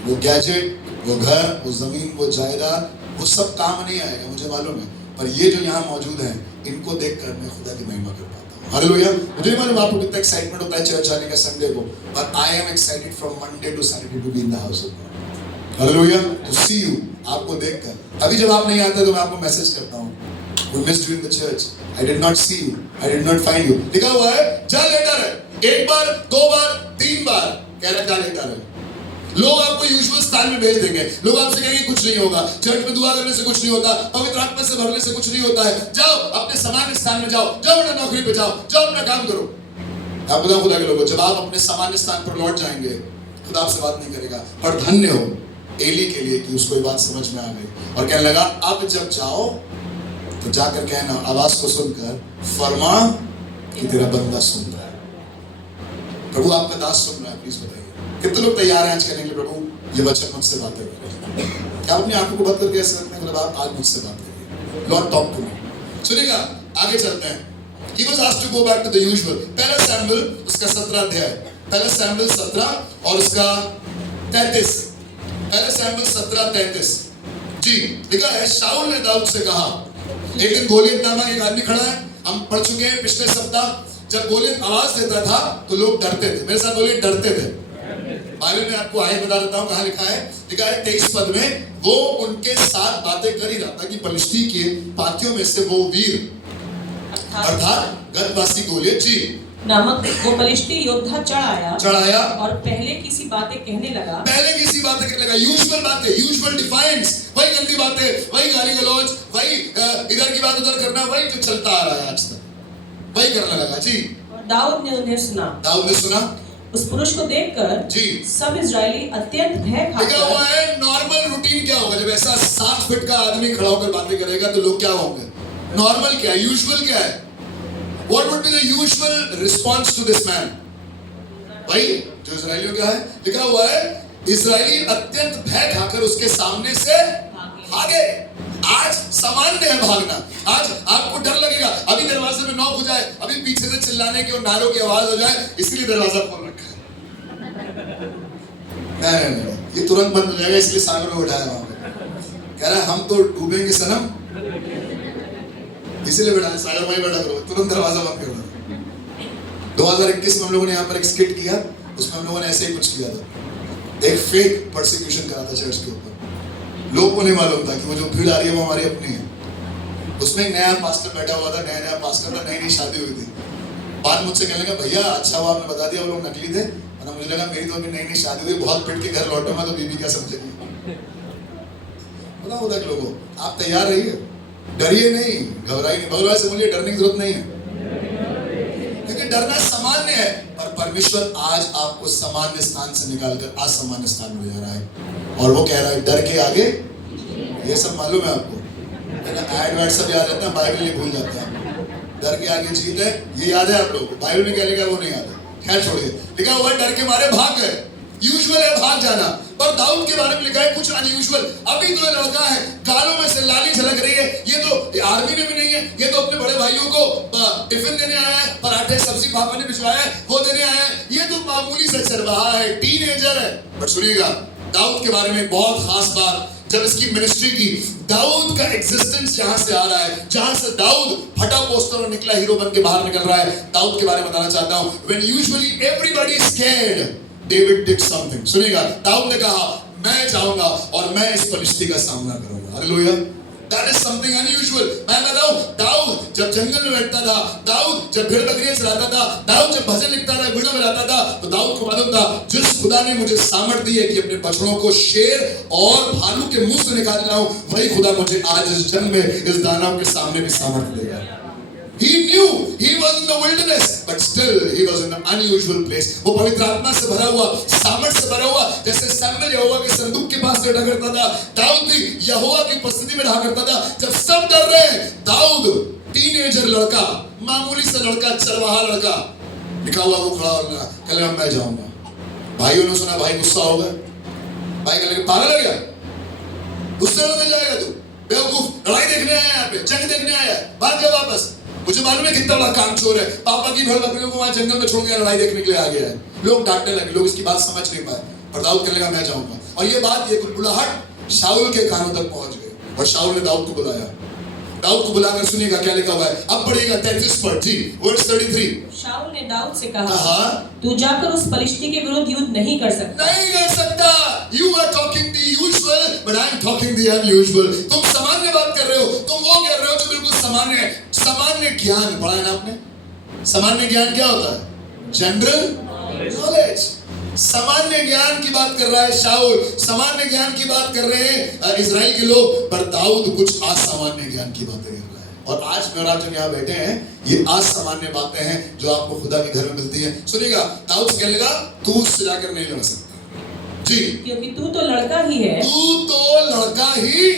वो गैजेट, वो घर, वो जमीन, वो जायदाद, वो सब काम नहीं आएगा, मुझे मालूम है, पर ये जो यहाँ मौजूद हैं, इनको देखकर मैं खुदा की महिमा कर पाता हूँ। हालेलुया। मुझे नहीं मालूम आपको कितना एक्साइटमेंट होता है चर्च आने का संडे को, पर I am excited from Monday to Saturday to be in the house of God. Hallelujah. To see you, आपको देखकर। अभी जब आप नहीं आते तो मैं आपको मैसेज करता हूँ, we missed you in the church, I did not see you, I did not find you। लिखा हुआ है जा लेटा रहे, 1 बार 2 बार 3 बार कह रहा जा लेटा रहे। लोग आपको यूजुअल स्थान में भेज देंगे, लोग आपसे कहेंगे कुछ नहीं होगा, चर्च में दुआ करने से कुछ नहीं होता, पवित्र आत्मा से भरने से कुछ नहीं होता है, जाओ अपने सामान्य स्थान में जाओ, जाओ अपना नौकरी पे जाओ, जाओ अपना काम करो। आप बताओ खुदा के लोगों, जब आप अपने सामान्य स्थान पर लौट जाएंगे, खुदा आपसे बात नहीं करेगा। पर धन्य हो एली के लिए कि उसको ये बात समझ में आ गई और कहने लगा अब जब जाओ तो जाकर कहना, आवाज को सुनकर, फरमा कि तेरा बंदा सुन रहा है। प्रभु आपका दास सुन रहा है, प्लीज बताइए कितने लोग तैयार हैं आज कहने के लिए प्रभु ये वचन मुझसे बातें करें। क्या अपनी आंखों को बंद करके ऐसे रखते हैं, मतलब आप आज मुझसे बात करिए, लॉर्ड टॉक टू मी। सुनिएगा, आगे चलते हैं। He was asked to go back to the usual. पहला सैमुएल उसका 17 अध्याय, पहला सैमुएल 17 और उसका 33, पहला सैमुएल 17:33 जी लिखा है, शाऊल ने दाऊद से कहा, एक दिन गोलियत नामक एक आदमी खड़ा है, हम पढ़ चुके हैं पिछले सप्ताह, जब गोलियत आवाज देता था तो लोग डरते थे। मेरे साथ बोलिए, डरते थे। बाइबल में आपको आगे बता देता हूँ कहाँ लिखा है। लिखा है 23 पद में, वो उनके साथ बातें कर ही रहा था कि पलिश्ती के पातियों में से वो वीर अर्थात गतवासी गोलियत जी नामक वो पलिश्ती योद्धा चढ़ाया और पहले किसी बातें कहने लगा, यूजुअल बातें, यूजुअल डिफाइंस, वही गंदी बातें, वही गाली गलौज, वही इधर की बात उधर करना, वही जो चलता आ रहा है आज तक, वही करने लगा जी। और दाऊद ने उन्हें सुना। उस पुरुष को देखकर जी सब इजरायली अत्यंत भय क्या हुआ खाकर, है, नॉर्मल रूटीन क्या होगा जब ऐसा 7 फीट का आदमी खड़ा होकर बातें करेगा तो लोग क्या होंगे? नॉर्मल क्या है, यूजुअल क्या है? What would be the usual response to this man? भाई जो इजरायलियों क्या है, लिखा हुआ है, इजरायली अत्यंत भय खाकर उसके सामने से भागे। आज सामान्य है भागना, आज आपको डर लगेगा, अभी दरवाजे में नॉक हो जाए, अभी पीछे से चिल्लाने की और नारों की आवाज हो जाए, इसलिए दरवाजा खोल रखा है। नहीं, ये तुरंत बंद हो जाएगा, इसलिए सागर में उठाया वहां पे। कह रहा है हम तो डूबेंगे सनम, इसीलिए बैठा है, सागर वहीं बैठा करो, तुरंत दरवाजा बंद कर दो। 2021 में हम लोगों ने यहाँ पर एक स्किट किया, उसमें हम लोगों ने ऐसे ही कुछ किया था, एक फेक परसिक्यूशन करा था चर्च के ऊपर। लोगों को नहीं मालूम था कि वो जो भीड़ आ रही है वो हमारी अपनी है। उसमें एक नया पास्टर बैठा हुआ था, नया पास्टर था, नई शादी हुई थी। बात मुझसे कहने लगा, भैया अच्छा हुआ आपने बता दिया, वो लोग नकली थे, वरना मुझे लगा मेरी तो अभी नई शादी हुई, बहुत पिट के घर लौटूंगा तो बीबी क्या समझेगी। बताओ उधर लोगों, आप तैयार रहिए, डरिए नहीं, घबराइए नहीं। भगवान से बोलिए डरने की जरूरत नहीं है, क्योंकि डरना सामान्य है, पर परमेश्वर आज आपको सामान्य स्थान से निकालकर असामान्य स्थान में ले जा रहा है। और वो कह रहा है डर के आगे, ये सब मालूम है आपको, ऐड वैड सब याद रहता है, बाइबल नहीं भूल जाता है। डर के आगे जीत है, ये याद है आप लोगों को, बाइबल में क्या लिखा है वो नहीं याद है, खैर छोड़िए। लिखा हुआ डर के मारे भाग गए, यूजुअल है भाग जाना। पर दाऊद के बारे में लिखा है कुछ अनयूजुअल। अभी तो लड़का है, गालों में से लाली झलक रही है, ये तो आर्मी में भी नहीं है, ये तो अपने बड़े भाइयों को टिफिन देने आया है, पराठे सब्जी पापा ने भिजवाया है वो देने आया है, ये तो मामूली सा चरवाहा है, टीनेजर है। बट सुनिएगा दाऊद के बारे में बहुत खास बात, जब इसकी मिनिस्ट्री की, दाऊद का एग्जिस्टेंस जहां से आ रहा है, जहां से दाऊद फटा पोस्टर और निकला हीरो बन के बाहर निकल रहा है, दाऊद के बारे में बताना चाहता हूं। When usually everybody is scared, David did something। सुनिएगा, दाऊद ने कहा मैं जाऊंगा और मैं इस परिस्थिति का सामना करूंगा। Hallelujah, that is something unusual। मैं बताऊं, दाऊद जब जंगल में बैठता था, दाऊद जब भेड़ बकरियां चराता था, दाऊद जब भजन लिखता था, वीडियो में रहता था, तो दाऊद को मालूम था जिस खुदा ने मुझे सामर्थ दी है कि अपने बछड़ों को शेर और भालू के मुंह से निकाल रहा हूं, वही खुदा मुझे आज इस जंग में इस दानव के सामने भी सामर्थ देगा। He knew he was in the wilderness, but still he was in an unusual place। वो पवित्र आत्मा से भरा हुआ, सामर्थ से भरा हुआ, जैसे सैमुएल यहोवा के संदूक के पास बैठा करता था, दाऊद भी यहोवा की उपस्थिति में रहा करता था। जब सब डर रहे हैं, दाऊद टीनेजर लड़का, मामूली सा लड़का, चरवाहा लड़का, लिखा हुआ वो खड़ा हो गया, कल मैं जाऊंगा। भाइयों ने सुना, भाई गुस्सा हो गया, भाई कहने पागल हो गया, गुस्सा होने जाएगा तू, बेवकूफ, लड़ाई देखने आया यहाँ पे, जंग देखने आया, भाग जा वापस। मुझे मालूम है कितना बड़ा कामचोर है, पापा की भेड़ बकरियों को वहां जंगल में छोड़ के लड़ाई देखने के लिए आ गया है। लोग डांटने लगे, लोग इसकी बात समझ नहीं पाए, और दाऊद कहने लगा मैं जाऊंगा। और ये बात, ये बुलाहट शाऊल के कानों तक पहुंच गई, और शाऊल ने दाऊद को बुलाया। दाऊद को बुलाकर सुनिएगा क्या लिखा हुआ है, अब पढ़िएगा 33 पद जी, वर्स 33। शाऊल ने दाऊद से कहा, तू जाकर उस पलिश्ती के विरुद्ध युद्ध नहीं कर सकता। You are talking the usual, but I am talking the unusual। तुम सामान्य बात कर रहे हो, तुम वो कह रहे हो जो बिल्कुल सामान्य है। सामान्य ज्ञान पढ़ा है ना आपने? सामान्य ज्ञान क्या होता है? General knowledge. सामान्य ज्ञान की बात कर रहा है शाऊल, सामान्य ज्ञान की बात कर रहे हैं इजराइल के लोग, पर दाऊद कुछ असामान्य ज्ञान की बातें कर रहा है। और आज मैं और आप जब यहाँ बैठे हैं, ये असामान्य बातें हैं जो आपको खुदा के घर में मिलती हैं। सुनिएगा, दाऊद से कहने लगा तू उससे जाकर नहीं लड़ सकता जी, क्योंकि तू तो लड़का ही है। तू तो लड़का ही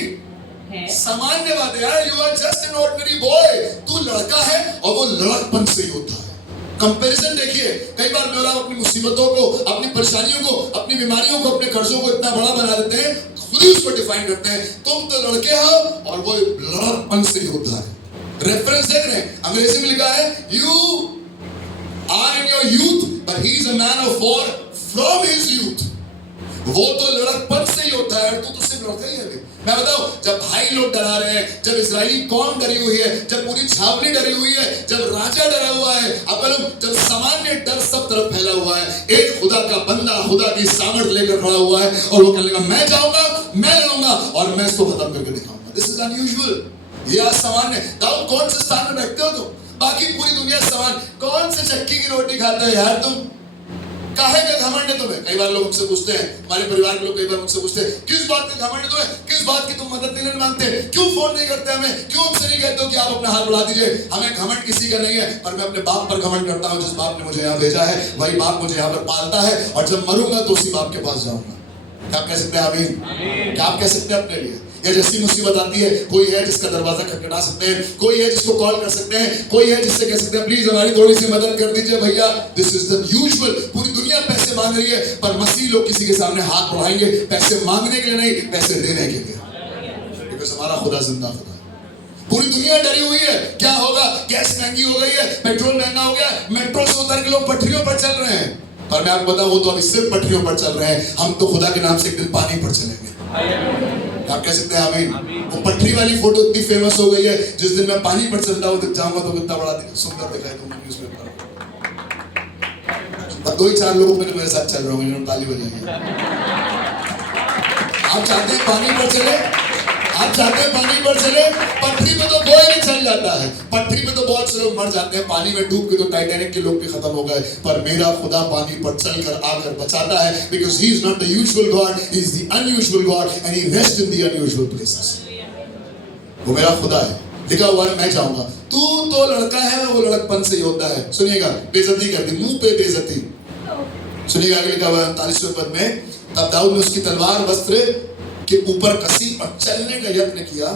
है। सामान्य बात है यार, you are just an ordinary boy. तू लड़का है और वो लड़कपन से योद्धा है। कंपैरिजन देखिए, कई बार मैं और आप अपनी मुसीबतों को, अपनी परेशानियों को, अपनी बीमारियों को, अपने कर्जों को इतना बड़ा बना देते हैं, खुद ही उसको डिफाइन करते हैं। तुम तो लड़के हो और वो लड़कपन से योद्धा है। रेफरेंस देख रहे हैं, अंग्रेजी में लिखा है you are in your youth but he is a man of war from his youth. वो तो लड़कपन से ही होता है, तू तो सिर्फ लड़का ही है। मैं बताऊं, जब भाई लोग डरा रहे हैं, जब इजरायली कौम डरी हुई है, जब पूरी छावनी डरी हुई है, जब राजा डरा हुआ है, जब सामान्य डर सब तरफ फैला हुआ है, एक खुदा का बंदा खुदा की सामर्थ लेकर खड़ा हुआ है और वो कहने लगा मैं जाऊंगा, मैं लड़ूंगा और मैं इसको खत्म करके दिखाऊंगा। This is unusual. ये सामान्य दाऊद कौन से स्थान में बैठते हो तुम? बाकी पूरी दुनिया समान, कौन से चक्की की रोटी खाते हो यार तुम? काहे का घमंड है तुम्हें? कई बार लोग हमसे पूछते हैं, हमारे परिवार के लोग कई बार मुझसे पूछते हैं, किस बात का घमंड है तुम्हें? किस बात की तुम मदद नहीं मांगते? क्यों फोन नहीं करते हमें? क्यों हमसे नहीं कहते हो कि आप अपना हाथ बढ़ा दीजिए? हमें घमंड किसी का नहीं है, पर मैं अपने बाप पर घमंड करता हूं। जिस बाप ने मुझे यहाँ भेजा है वही बाप मुझे यहाँ पर पालता है और जब मरूंगा तो उसी बाप के पास जाऊंगा। क्या आप कह सकते हैं आमीन? क्या आप कह सकते हैं अपने लिए? या जैसी मुसीबत आती है, कोई है जिसका दरवाजा खटखटा सकते हैं, कोई है जिसको कॉल कर सकते हैं, कोई है जिससे कह सकते हैं प्लीज हमारी थोड़ी सी मदद कर दीजिए भैया। This is the usual. पूरी दुनिया पैसे मांग रही है, पर मसीह लोग किसी के सामने हाथ बढ़ाएंगे पैसे मांगने के लिए नहीं, पैसे देने के लिए, बिकॉज़ हमारा खुदा जिंदा खुदा है। पूरी दुनिया डरी हुई है, क्या होगा? गैस महंगी हो गई है, पेट्रोल महंगा हो गया, मेट्रो से उतर के लोग पटरियों पर चल रहे हैं। पर मैं आपको बताऊं, वो तो अभी सिर्फ पटरियों पर चल रहे हैं, हम तो खुदा के नाम से एक दिन पानी पर चलेंगे। आप कह सकते हैं आमीन? वो पटरी वाली फोटो इतनी फेमस हो गई है, जिस दिन मैं पानी पर चलता हूँ जाऊंगा तो कितना बड़ा सुंदर दिखाई दूंगा न्यूज़पेपर। अब 2-4 लोग मेरे साथ चल रहे होंगे, ताली बजाएंगे। आप चाहते हैं पानी पर चले? आप चाहते हैं पानी पर चले? पटरी पे तो कोई नहीं चल जाता है, पटरी पे तो बहुत से लोग मर जाते हैं, पानी में डूब के तो टाइटैनिक के लोग भी खत्म हो गए। पर मेरा खुदा पानी पर चलकर आकर बचाता है, because he is not the usual God, he is the unusual God and he rests in the unusual places। वो मेरा खुदा है, लिखा हुआ है मैं जाऊंगा। तू तो लड़का है, वो लड़कपन से योद्धा है। सुनिएगा, बेइज्जती कर दी, मुंह पे बेइज्जती। सुनिएगा आगे लिखा हुआ है 39वें पद में, तब दाऊद ने उसकी तलवार वस्त्र के ऊपर कसी और चलने का यत्न किया।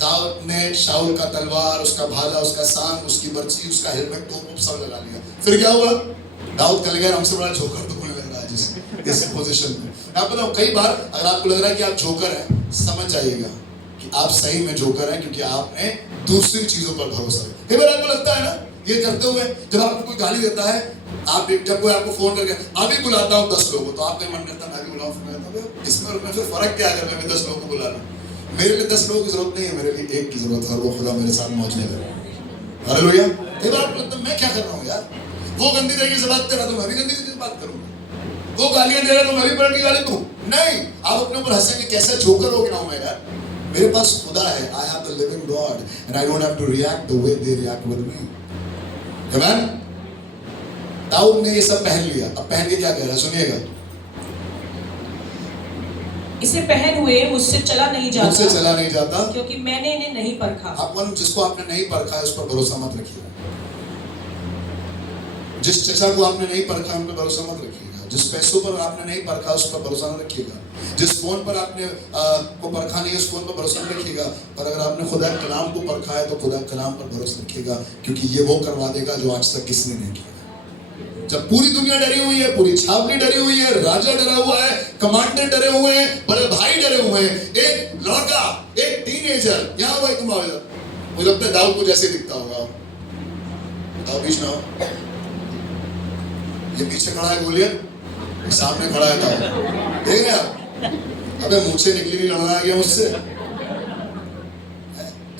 दाऊद ने शाऊल का तलवार, उसका भाला, उसका सांग, उसकी बर्छी, उसका हेलमेट, टोप सब लगा लिया। फिर क्या हुआ? दाऊद का लगा हमसे बड़ा जोकर तो कोई लग रहा है इस पोजीशन में। आप बताओ, कई बार अगर आपको लग रहा है कि आप जोकर हैं, समझ जाइएगा कि आप सही में जोकर हैं, क्योंकि आपने दूसरी चीजों पर भरोसा है। कई बार आपको लगता है ना, ये करते हुए जब आपको कोई गाली देता है, आप जब कोई आपको फोन करके अभी बुलाता हूँ 10 लोगों, तो आपका मन करता है मैं भी बुलाऊं, इसमें और फिर फर्क क्या है अगर मैं भी 10 लोगों को बुला लूं? मेरे लिए 10 लोगों की जरूरत नहीं है, मेरे लिए एक की जरूरत है, और वो खुदा मेरे साथ मौजूद है। हालेलुया। कई बार आपको लगता है मैं क्या कर रहा हूँ यार, वो गंदी तरीके से बात कर रहा तो मैं भी गंदी तरीके से बात करूंगा, वो गालियां दे रहा तो मैं भी पलट के गाली दूं। नहीं, आप अपने ऊपर हंसेंगे, कैसे जोकर हो गया हूं मैं यार, मेरे पास खुदा है। I have the living God and I don't have to react the way they react with me. आमीन। दाऊद ने ये सब पहन लिया, अब पहन के क्या कह रहा है सुनिएगा, इसे पहन हुए मुझसे चला नहीं जाता, मुझसे चला नहीं जाता, क्योंकि मैंने इन्हें नहीं परखा। आप जिसको आपने नहीं परखा है उस पर भरोसा मत रखिएगा। जिस चचा को आपने नहीं परखा उन पर भरोसा मत रखिएगा। जिस पैसों पर आपने नहीं परखा उस पर भरोसा न रखिएगा। जिस फोन पर आपने को परखा नहीं उस फोन पर भरोसा न रखिएगा। पर अगर आपने खुदा के कलाम को परखा है तो खुदा के कलाम पर भरोसा रखिएगा, क्योंकि ये वो करवा देगा जो आज तक किसी ने नहीं किया। जब पूरी दुनिया डरी हुई है, पूरी छावनी डरी हुई है, राजा डरा हुआ है, कमांडर डरे हुए हैं, बड़े भाई डरे हुए हैं, एक लड़का, एक टीनेजर यहाँ भाई तुम आओ, मुझे लगता है दाऊद को जैसे दिखता होगा। दाऊद बीच में आओ, ये पीछे खड़ा है गोलियत, सामने खड़ा है दाऊद, देख रहे हैं आप? अबे मुंह से निकली नहीं, लड़ना गया मुझसे,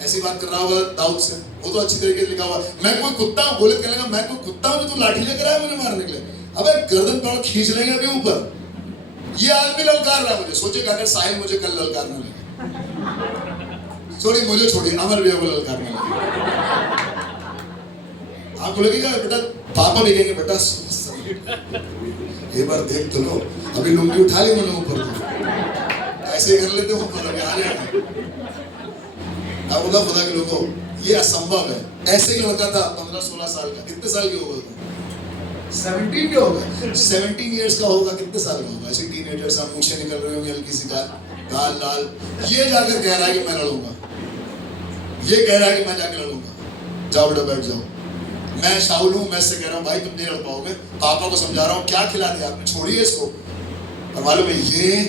ऐसी बात कर रहा होगा दाऊद से। वो तो अच्छी तरीके से लिखा हुआ, मैं कोई कुत्ता हूँ, गोलियत कहने लगा मैं कोई कुत्ता हूँ जो तू लाठी लेकर आया मुझे मारने के लिए? अबे गर्दन पर खींच लेंगे अभी ऊपर। ये आदमी ललकार रहा मुझे, सोचिए अगर साहिल मुझे कल ललकारने लगे, छोड़िए मुझे, छोड़िए अमर भैया को ललकारने लगे, आपको लगेगा बेटा, पापा भी कहेंगे बेटा एक बार देख तो लो, अभी लुंगी उठा ली मैंने ऊपर, तो ऐसे कर लेते ऊपर अभी आ जाएगा। अब बोला खुदा के लोगों ये असंभव है। ऐसे ही लड़का था 15-16 साल का, कितने साल के होगा? 17 के होगा, 17 इयर्स का होगा, कितने साल का होगा? ऐसे टीनेजर सा, मूछें निकल रही होंगी हल्की सी, गाल लाल, ये जाकर कह रहा है कि मैं लड़ूंगा, ये कह रहा है कि मैं जाकर लड़ूंगा। जाओ बेटा बैठ जाओ, मैं शाऊल हूं, मैं से कह रहा हूं भाई तुम नहीं लड़ पाओगे, पापा को समझा रहा हूं क्या खिला दिया आपने, छोड़िए इसको। और मालूम है ये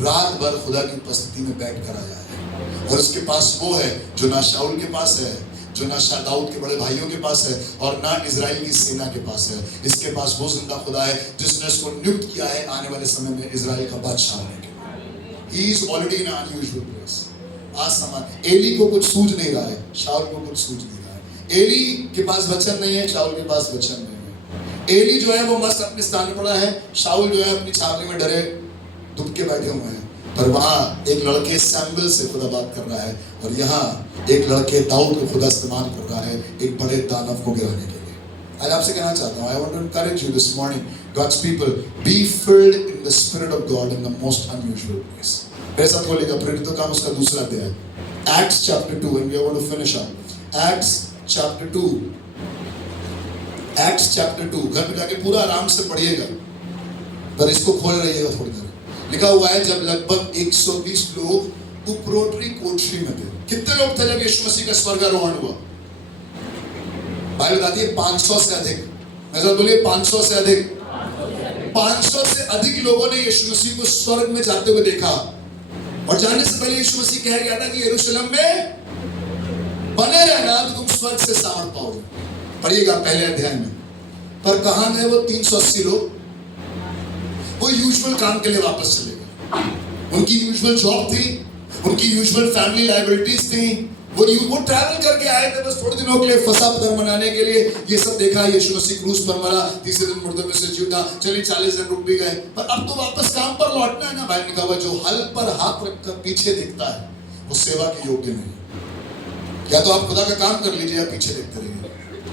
रात भर खुदा की उपस्थिति में बैठ कर आया है, और इसके पास वो है जो ना शाऊल के पास है, जो ना दाऊद के बड़े भाइयों के पास है, और ना इजराइल की सेना के पास है। इसके पास वो जिंदा खुदा है जिसने इसको नियुक्त किया है आने वाले समय में इजराइल का बादशाह होने के लिए। He is already in an unusual place। आज समान एली को कुछ सूझ नहीं रहा है, शाऊल को कुछ सूझ नहीं रहा है। एली के पास वचन नहीं है, शाऊल के पास वचन नहीं है। एली जो है वो मस्त अपने स्थान में पड़ा है, शाऊल जो है अपनी छावनी में डरे दुब के बैठे हुए हैं। पर वहां एक लड़के सैमुएल से खुदा बात कर रहा है, और यहाँ एक लड़के दाऊद को खुदा इस्तेमाल कर रहा है एक बड़े दानव को गिराने के लिए। आज आपसे कहना चाहता हूँ, I want to encourage you this morning, God's people, be filled in the Spirit of God in the most unusual place। मेरे साथ बोलेगा प्रेरितों का काम उसका दूसरा अध्याय, Acts chapter 2, and we are going to finish up। Acts chapter 2, Acts chapter 2, घर पे जाके पूरा आराम से पढ़िएगा, पर इसको खोल रहिएगा थोड़ी देर। लिखा हुआ है जब लगभग 120 लोग उपरोटरी कोठरी में थे। कितने लोग थे जब यीशु मसीह का स्वर्गारोहण हुआ? बाइबल बताती है 500 से अधिक। मैं सब बोलिए 500 से अधिक। 500 से अधिक लोगों ने यीशु मसीह को स्वर्ग में जाते हुए देखा, और जाने से पहले यीशु मसीह कह गया था कि यरूशलेम में बने रहना तो तुम स्वर्ग से सामर्थ पाओगे। पढ़िएगा पहले अध्याय में। पर कहां गए वो 380 लोग? वो यूजुअल काम के लिए वापस चले गए। उनकी यूजुअल जॉब थी, उनकी यूजुअल फैमिली लायबिलिटीज थी, वो ट्रैवल करके आए थे बस थोड़े दिनों के लिए फसा पत्थर मनाने के लिए। ये सब देखा, यीशु मसीह क्रूस पर मरा, तीसरे दिन मुर्दों में से जी उठा, चलिए 40 दिन रुक भी गए, पर अब तो वापस काम पर लौटना है ना। भाई लिखा हुआ जो हल पर हाथ रखकर पीछे देखता है वो सेवा के योग्य नहीं। या तो आप खुदा का काम कर लीजिए या पीछे देखते रहिए।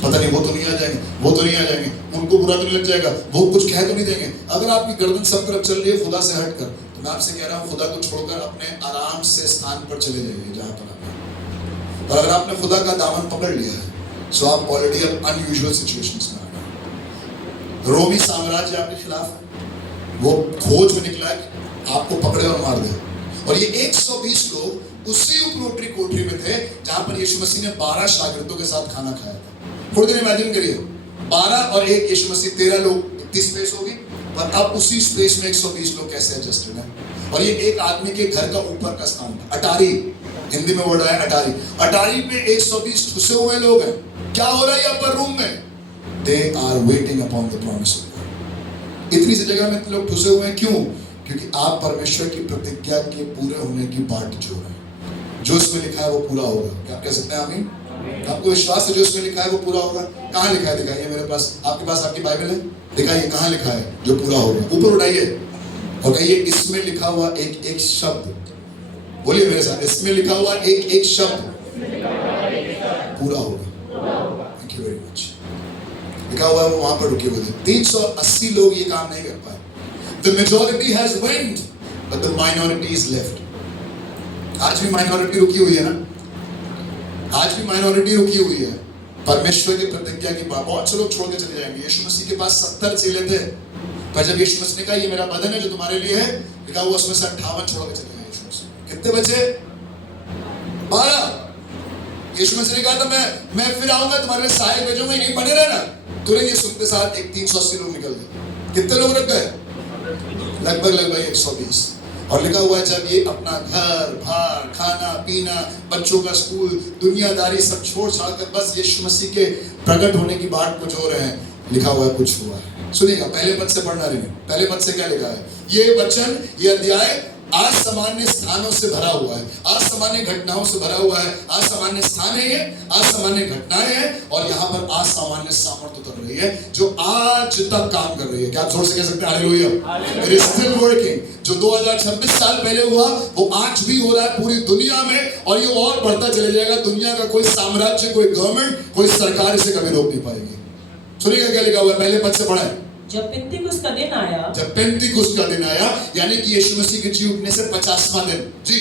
पता नहीं वो तो नहीं आ जाएंगे, वो तो नहीं आ जाएंगे, उनको बुरा तो नहीं लग जाएगा, वो कुछ कह तो नहीं देंगे। अगर आपकी गर्दन सब तरफ चल रही है खुदा से हटकर, तो मैं आपसे कह रहा हूँ खुदा को छोड़कर अपने आराम से स्थान पर चले जाइए जहाँ पर आप हैं। और अगर आपने खुदा का दामन पकड़ लिया है तो आप ऑलरेडी अब अनयूजुअल सिचुएशंस में आ गए। रोमी साम्राज्य आपके खिलाफ है, वो खोज में निकला है आपको पकड़े और मार दे। और ये 120 लोग उसी उपरोटरी कोठरी में थे जहां पर यीशु मसीह ने 12 शागिर्दों के साथ खाना खाया था। थोड़ी देर इमेजिन करिए, 12 और 1 यीशु मसीह 13 लोग, इतनी स्पेस होगी, पर अब उसी स्पेस में 120 लोग कैसे एडजस्टेड हैं। और ये एक आदमी के घर का ऊपर का स्थान था, अटारी, हिंदी में वर्ड है अटारी। अटारी पे 120 ठुसे हुए लोग हैं। क्या हो रहा है अपर रूम में? They are waiting upon the promise of God. इतनी सी जगह में लोग ठुसे हुए हैं, क्यों? क्योंकि आप परमेश्वर की प्रतिज्ञा के पूरे होने की बाट जोड़ रहे हैं। जो इसमें लिखा है वो पूरा होगा। क्या आप कह सकते हैं आमीन? आपको विश्वास है जो इसमें लिखा है वो पूरा होगा? कहाँ लिखा है दिखाइए मेरे पास, आपके पास आपकी बाइबल है, दिखाइए कहाँ लिखा है जो पूरा होगा। ऊपर उठाइए और कहिए इसमें लिखा हुआ एक एक शब्द, बोलिए मेरे साथ, इसमें लिखा हुआ एक एक शब्द पूरा होगा। Thank you very much. लिखा हुआ है वो वहां पर रुके हुए थे। 380 लोग ये काम नहीं कर पाए। The majority has went, but the minority is left। आज भी माइनॉरिटी रुकी हुई है ना, आज भी माइनॉरिटी रुकी हुई है। परमेश्वर की प्रतिज्ञा की बात, बहुत से लोग छोड़ के चले जाएंगे। यीशु मसीह के पास 70 चेले थे, पर जब यीशु मसीह ने कहा ये मेरा बदन है जो तुम्हारे लिए है, लिखा हुआ उसमें से 58 छोड़ के चले गए यीशु मसीह। कितने बचे? 12। यीशु मसीह ने कहा था मैं फिर आऊंगा तुम्हारे लिए सहायक भेजूंगा, यहीं बने रहना। तुरंत ये सुनते साथ एक 380 लोग निकल गए। कितने लोग रख गए? लगभग 120। और लिखा हुआ है जब ये अपना घर बार, खाना पीना, बच्चों का स्कूल, दुनियादारी सब छोड़ छाड़ कर बस यीशु मसीह के प्रकट होने की बाट को जो रहे हैं, लिखा हुआ है कुछ हुआ है। सुनिएगा पहले पद से पढ़ना रही। पहले पद से क्या लिखा है? ये वचन, ये अध्याय असामान्य स्थानों से भरा हुआ है, असामान्य घटनाओं से भरा हुआ है। असामान्य स्थान है ये, असामान्य घटनाएं हैं, और यहाँ पर असामान्य सामर्थ्य उतर रही है जो आज तक काम कर रही है। क्या आप जोर से कह सकते हैं hallelujah? It is still working. जो 2026 साल पहले हुआ वो आज भी हो रहा है पूरी दुनिया में, और ये और बढ़ता चले जाएगा। दुनिया का कोई साम्राज्य, कोई गवर्नमेंट, कोई सरकार इसे कभी रोक नहीं पाएगी। सुनिएगा क्या लिखा हुआ है, पहले पद से पढ़ा है। जब पेंतिकुस्त का दिन आया, जब पेंतिकुस्त का दिन आया, यानी कि यीशु मसीह के जी उठने से 50वां दिन, जी,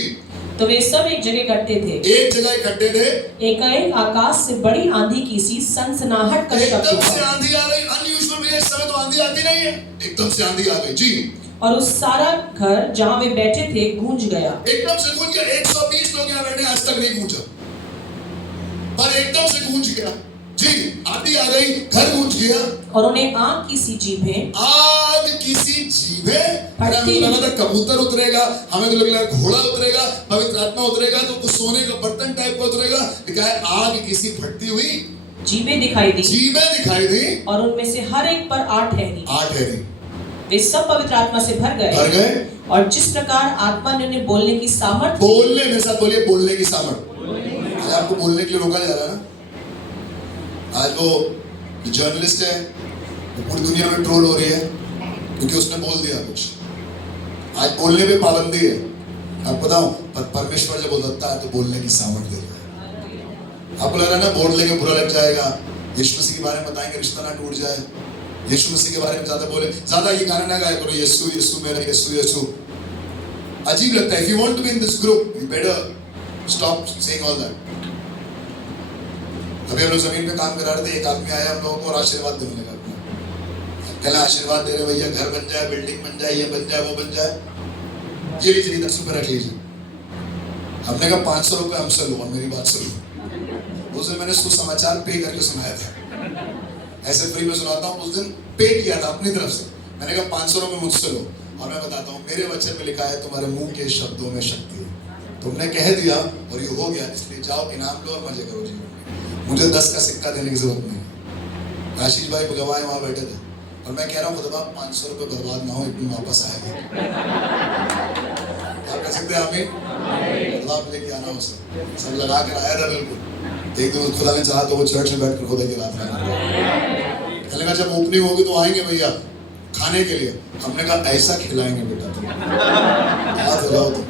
तो वे सब एक जगह इकट्ठे थे। एक जगह इकट्ठे थे। एकाएक आकाश से बड़ी आंधी की सी सनसनाहट का शब्द एकदम हुआ। से आंधी आ गई। अनयूजुअल भी, इस समय तो आंधी आती नहीं है, एकदम से आंधी आ गई, जी। और उस सारा घर जहां वे बैठे थे गूंज गया। एकदम से गूंज गया। 120 लोग यहाँ बैठे, आज तक नहीं गूंजा, पर एकदम से गूंज गया। जी, आंधी आ गई, घर गूंज गया, और उन्हें आग की सी जीभें, आग की सी जीभें। हमें लगा था कबूतर उतरेगा, हमें तो लगा घोड़ा उतरेगा, पवित्र आत्मा उतरेगा तो कुछ सोने का बर्तन टाइप का उतरेगा। लिखा है आग की सी फटती हुई जीभें दिखाई दी, जीभें दिखाई दी, और उनमें से हर एक पर 8 ठहरी। 8 ठहरी। वे सब पवित्र आत्मा से भर गए, और जिस प्रकार आत्मा ने उन्हें बोलने की सामर्थ, बोलने में साथ बोलिए, बोलने की सामर्थ। आज आपको बोलने के लिए रोका जा रहा है ना। आज वो जर्नलिस्ट है, वो पूरी दुनिया में ट्रोल हो रही है क्योंकि उसने बोल दिया कुछ। आज बोलने पे पाबंदी है। आप बताऊं, पर परमेश्वर जब बोलता है तो बोलने की सामर्थ देता है। आपको लग रहा है ना बोल लेंगे बुरा लग जाएगा, यीशु मसीह के बारे में बताएंगे रिश्ता ना टूट जाए, यीशु मसीह के बारे में ज्यादा बोले, ज्यादा ये गाना ना गाया करो, यीशु यीशु मेरा यीशु यीशु। अजीब लगता है। If you want to be in this group, you better stop saying all that. अभी हम लोग जमीन पे काम करा रहे थे, एक आदमी आया हम लोगों को और आशीर्वाद देने लगा। कहला आशीर्वाद दे रहे भैया, घर बन जाए, बिल्डिंग बन जाए, ये बन जाए, वो बन जाए, ये लीजिए 10 रुपये रख लीजिए। हमने कहा 500 रुपये हमसे लो और मेरी बात सुनो। उस दिन मैंने सुसमाचार पे करके सुनाया था, ऐसे फ्री में सुनाता हूँ। उस दिन पे किया था अपनी तरफ से। मैंने कहा 500 रुपये मुझसे लो और मैं बताता हूँ, मेरे वचन में लिखा है तुम्हारे मुंह के शब्दों में शक्ति है। तुमने कह दिया और ये हो गया, इसलिए जाओ इनाम लो और मजे करो जीवन में। मुझे 10 का सिक्का देने की जरूरत नहीं। आशीष भाई गवाह वहां बैठे थे और मैं कह रहा हूँ खुदा 500 रुपये बर्बाद ना हो, एक दिन वापस आएगा। आप कह सकते हैं हमें बदलाव लेके आना हो, सब लगा कर आया था बिल्कुल। एक दिन खुदा ने चाहा तो वो चर्च में बैठकर खुदा की रात कहने का जब ओपनिंग होगी तो आएंगे भैया खाने के लिए। हमने कहा ऐसा खिलाएंगे बेटा तुम, हाथ लगाओ तुम,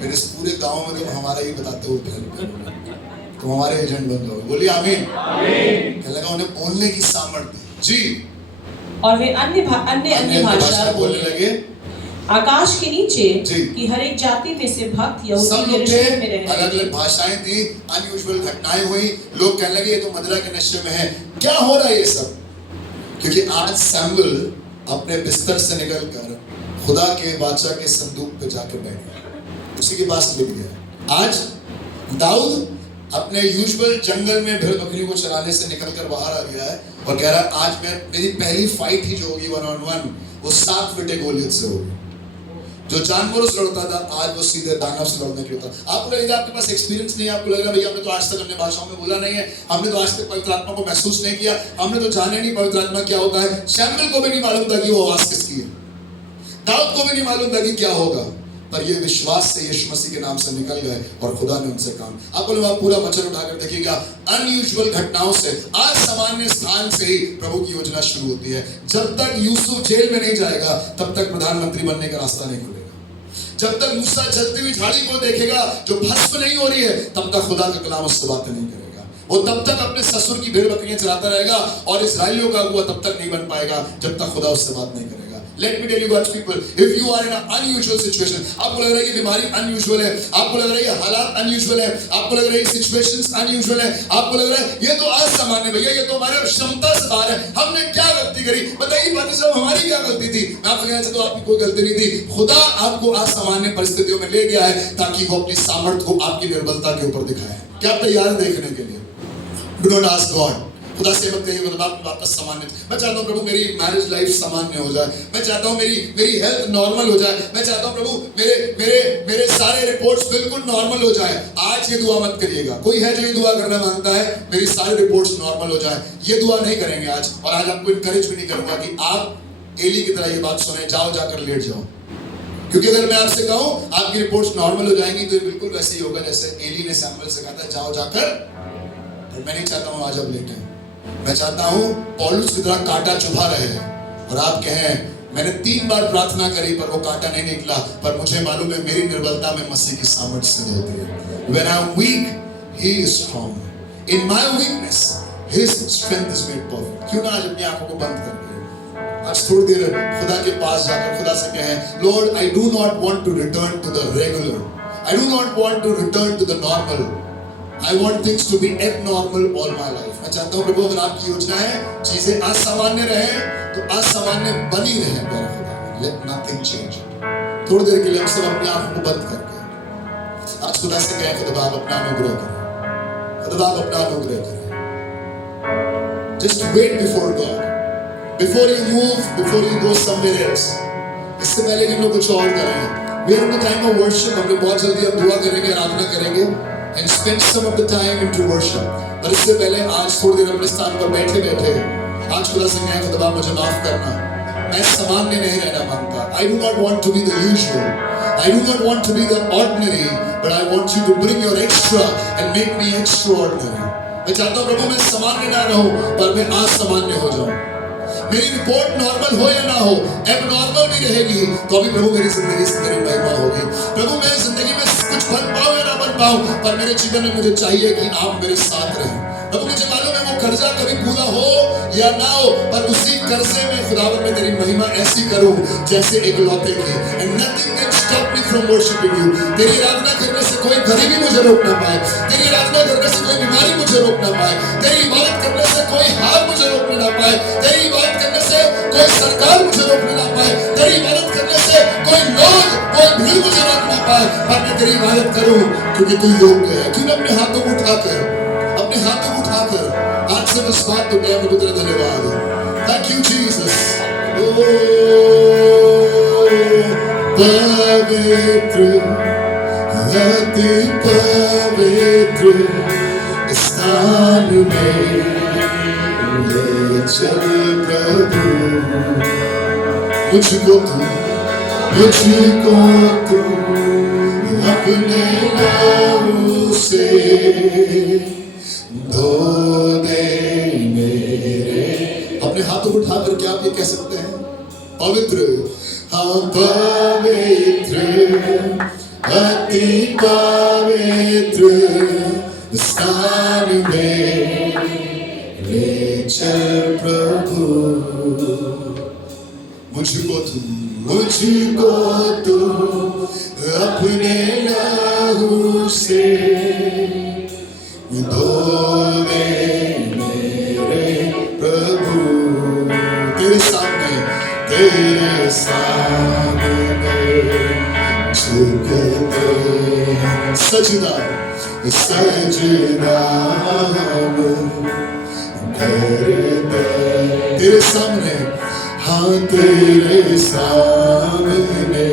फिर इस पूरे गांव में तुम हमारा ही बताते हो, तुम हमारे एजेंट बन जाओगे। बोलिए आमीन। कहने लगा उन्हें बोलने की सामर्थ्य जी, और वे अन्य भाषा बोलने लगे। आकाश के नीचे जी। की हर एक जाति में से भक्त यहूदी सब लोग यरूशलेम में रह अलग अलग भाषाएं थी, अनयूजुअल घटनाएं हुई। लोग कहने लगे ये तो मदिरा के नशे में है। क्या हो रहा है ये सब? क्योंकि आज सैमुएल अपने बिस्तर से निकलकर खुदा के बादशाह के संदूक पे जाकर बैठ गया, उसी के पास लिख गया। आज दाऊद अपने यूजुअल जंगल में भेड़ बकरियों को चराने से निकलकर बाहर आ गया है और कह रहा है आज मेरी पहली फाइट ही जो होगी 1-on-1 वो 7 फीटे गोलियत से होगी। जो जानवरों से लड़ता था आज वो सीधे दानव से लड़ने के लिए था। आपको लगेगा आपके पास एक्सपीरियंस नहीं है, आपको लगेगा भैया हमने तो आज तक अपने भाषाओं में बोला नहीं है, हमने तो आज तक पवित्र आत्मा को महसूस नहीं किया, हमने तो जाने नहीं पवित्र आत्मा क्या होता है। शैमुएल को भी नहीं मालूम था कि वो आवाज किसकी है, दाऊद को भी नहीं मालूम था कि क्या होगा, पर ये विश्वास से यीशु मसीह के नाम से निकल गए और खुदा ने उनसे काम। आपको लोग पूरा वचन उठाकर देखिएगा, अनयूजुअल घटनाओं से, असामान्य स्थान से ही प्रभु की योजना शुरू होती है। जब तक यूसुफ जेल में नहीं जाएगा तब तक प्रधानमंत्री बनने का रास्ता नहीं खुलेगा। जब तक मूसा जलती हुई झाड़ी को देखेगा जो भस्म नहीं हो रही है तब तक खुदा का कलाम उससे बातें नहीं करेगा। वो तब तक अपने ससुर की भेड़ बकरियां चराता रहेगा और इस्राएलियों का अगुआ तब तक नहीं बन पाएगा जब तक खुदा उससे बात नहीं करेगा। Let me tell you God's people, if you are in an unusual situation, आपको लग रहा है कि बीमारी अनयूजुअल है, आपको लग रहा है ये हालात अनयूजुअल है, आपको लग रहा है ये सिचुएशंस अनयूजुअल है, आपको लग रहा है ये तो असामान्य भैया, ये तो हमारे क्षमता से बाहर है, हमने क्या गलती करी? बताइए बातें सब हमारी क्या गलती थी? मैं आपको कहना चाहता हूं आपकी कोई गलती नहीं थी। खुदा आपको असामान्य परिस्थितियों में ले गया है ताकि वो अपनी सामर्थ्य को आपकी निर्बलता के ऊपर दिखाए। क्या आप तैयार देखने के लिए? Do not ask God, खुदा से मत कहिए वापस सामान्य। मैं चाहता हूँ प्रभु मेरी मैरिज लाइफ सामान्य हो जाए, मैं चाहता हूँ मेरी हेल्थ नॉर्मल हो जाए, मैं चाहता हूँ प्रभु मेरे सारे रिपोर्ट्स बिल्कुल नॉर्मल हो जाए। आज ये दुआ मत करिएगा। कोई है जो ये दुआ करना मांगता है मेरी सारे रिपोर्ट्स नॉर्मल हो जाए, ये दुआ नहीं करेंगे आज। और आज आपको इनकरेज भी नहीं करूंगा कि आप एली की तरह ये बात सुने, जाओ जाकर लेट जाओ, क्योंकि अगर मैं आपसे कहूं आपकी रिपोर्ट्स नॉर्मल हो जाएंगी तो ये बिल्कुल वैसे ही होगा जैसे एली ने सैमुएल से कहा था जाओ जाकर। पर मैं नहीं चाहता हूं आज आप लेटें, मैं चाहता हूं पौलुस की तरह कांटा चुभा रहे और आप कहें मैंने 3 बार प्रार्थना करी पर वो कांटा नहीं निकला, पर मुझे मालूम है मेरी निर्बलता में मसीह की सामर्थ्य सिद्ध होती है। When I am weak, he is strong. In my weakness, his strength is made perfect. क्यों ना आज अपनी आंखों को बंद करके आज थोड़ी देर खुदा के पास जाकर खुदा से कहें, Lord, I do not want to return to the regular. I do not want to return to the normal. I want things to be abnormal all my life. मैं चाहता हूँ प्रभु अगर आपकी योजना है चीजें असामान्य रहे तो असामान्य बनी रहे प्यारे खुदा। Let nothing change it. थोड़ी देर के लिए हम सब अपनी आंखों को बंद करके आज खुदा से कहें खुदा आप अपना अनुग्रह करें, खुदा आप अपना अनुग्रह करें। Just wait before God. Before you move, before you go somewhere else. इससे पहले कि हम लोग कुछ और करें. We are in the time of worship. हमने बहुत जल्दी अब दुआ करेंगे, आराधना करेंगे. And spend some of the time into worship. पर इससे पहले आज थोड़ी देर अपने स्थान पर बैठे बैठे आज खुदा से कहें खुदा मुझे माफ करना. मैं सामान्य नहीं रहना मांगता. I do not want to be the usual. I do not want to be the ordinary, but I want you to bring your extra and make me extraordinary. मैं चाहता हूँ प्रभु मैं सामान्य ना रहूं, पर मैं असामान्य हो जाऊं. मेरी रिपोर्ट नॉर्मल हो या ना हो, एबनॉर्मल भी रहेगी, तो भी प्रभु मेरी जिंदगी से तेरी महिमा होगी. प्रभु मैं जिंदगी में कुछ बन पाऊं या ना बन पाऊं, पर मेरे जीवन में मुझे चाहिए कि आप मेरे साथ रहें. प्रभु मुझे मालूम है वो कर्जा कभी पूरा हो या ना हो, पर उसी कर्जे में खुदावन में तेरी महिमा ऐसी करूं जैसे एक लौटे की. And nothing can stop me from worshiping you. तेरी आराधना करने से कोई गरीबी मुझे रोक ना पाए. तेरी आराधना करने से कोई बीमारी मुझे रोक ना पाए. तेरी इबादत करने से कोई हार मुझे रोकने ना पाए. तेरी इबादत करने से कोई सरकार मुझे रोकने ना पाए. तेरी इबादत करने से कोई लोग कोई भीड़ मुझे रोक ना पाए. पर मैं तेरी इबादत करूं क्योंकि तू योग्य है. क्यों अपने हाथों को उठाकर आज से बस बात तो क्या प्रभु तेरा धन्यवाद. Thank you Jesus. पवित्र अति पवित्र स्थान में ले चल प्रभु. मुझको तू अपने नाम से धो दे मेरे. अपने हाथों को उठाकर क्या आप ये कह सकते हैं? पवित्र, हाँ पवित्र अति पवित्र स्थान में ले चल प्रभु. मुझको तू अपने लहू से धो दे मेरे प्रभु. तेरे सामने झुकते सजदा करते तेरे सामने. हाँ तेरे सामने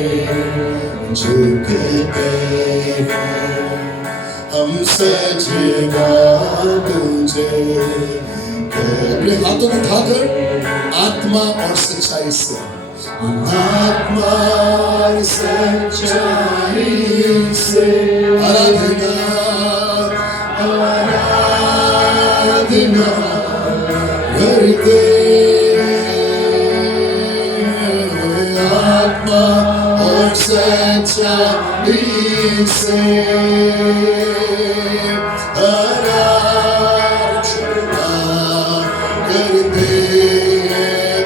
झुकते हम सजदा तुझे. अपने हाथों को उठाकर आत्मा और सच्चाई से, आत्मा और सच्चाई से आराधना करते. आत्मा और सच्चाई से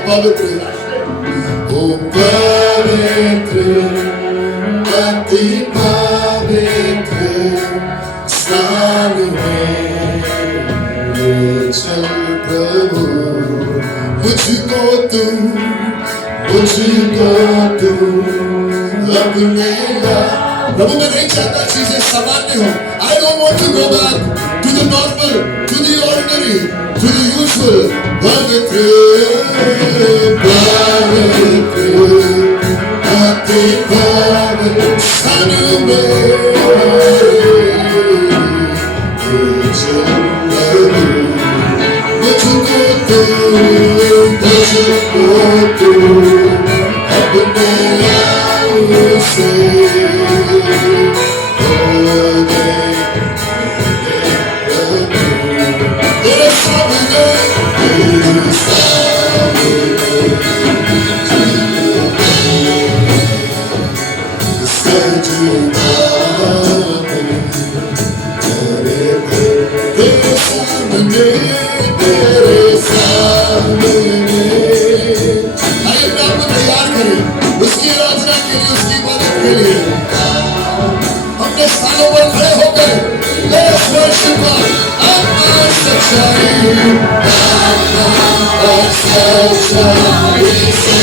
पवित्र, ओ पवित्र अति पवित्र स्थान में ले चल प्रभु. मुझको तू अपने ला. प्रभु मैं नहीं चाहता चीजें सामान्य हो. I don't want to go back to the normal, to the ordinary, to the usual. पवित्र अति पवित्र स्थान में मुझको तू अपने आप से तेरे सामने उसकी आराधना के लिए, उसकी इबादत के लिए अपने स्थानों पर खड़े होकर Let's worship God. आत्मा और सच्चाई से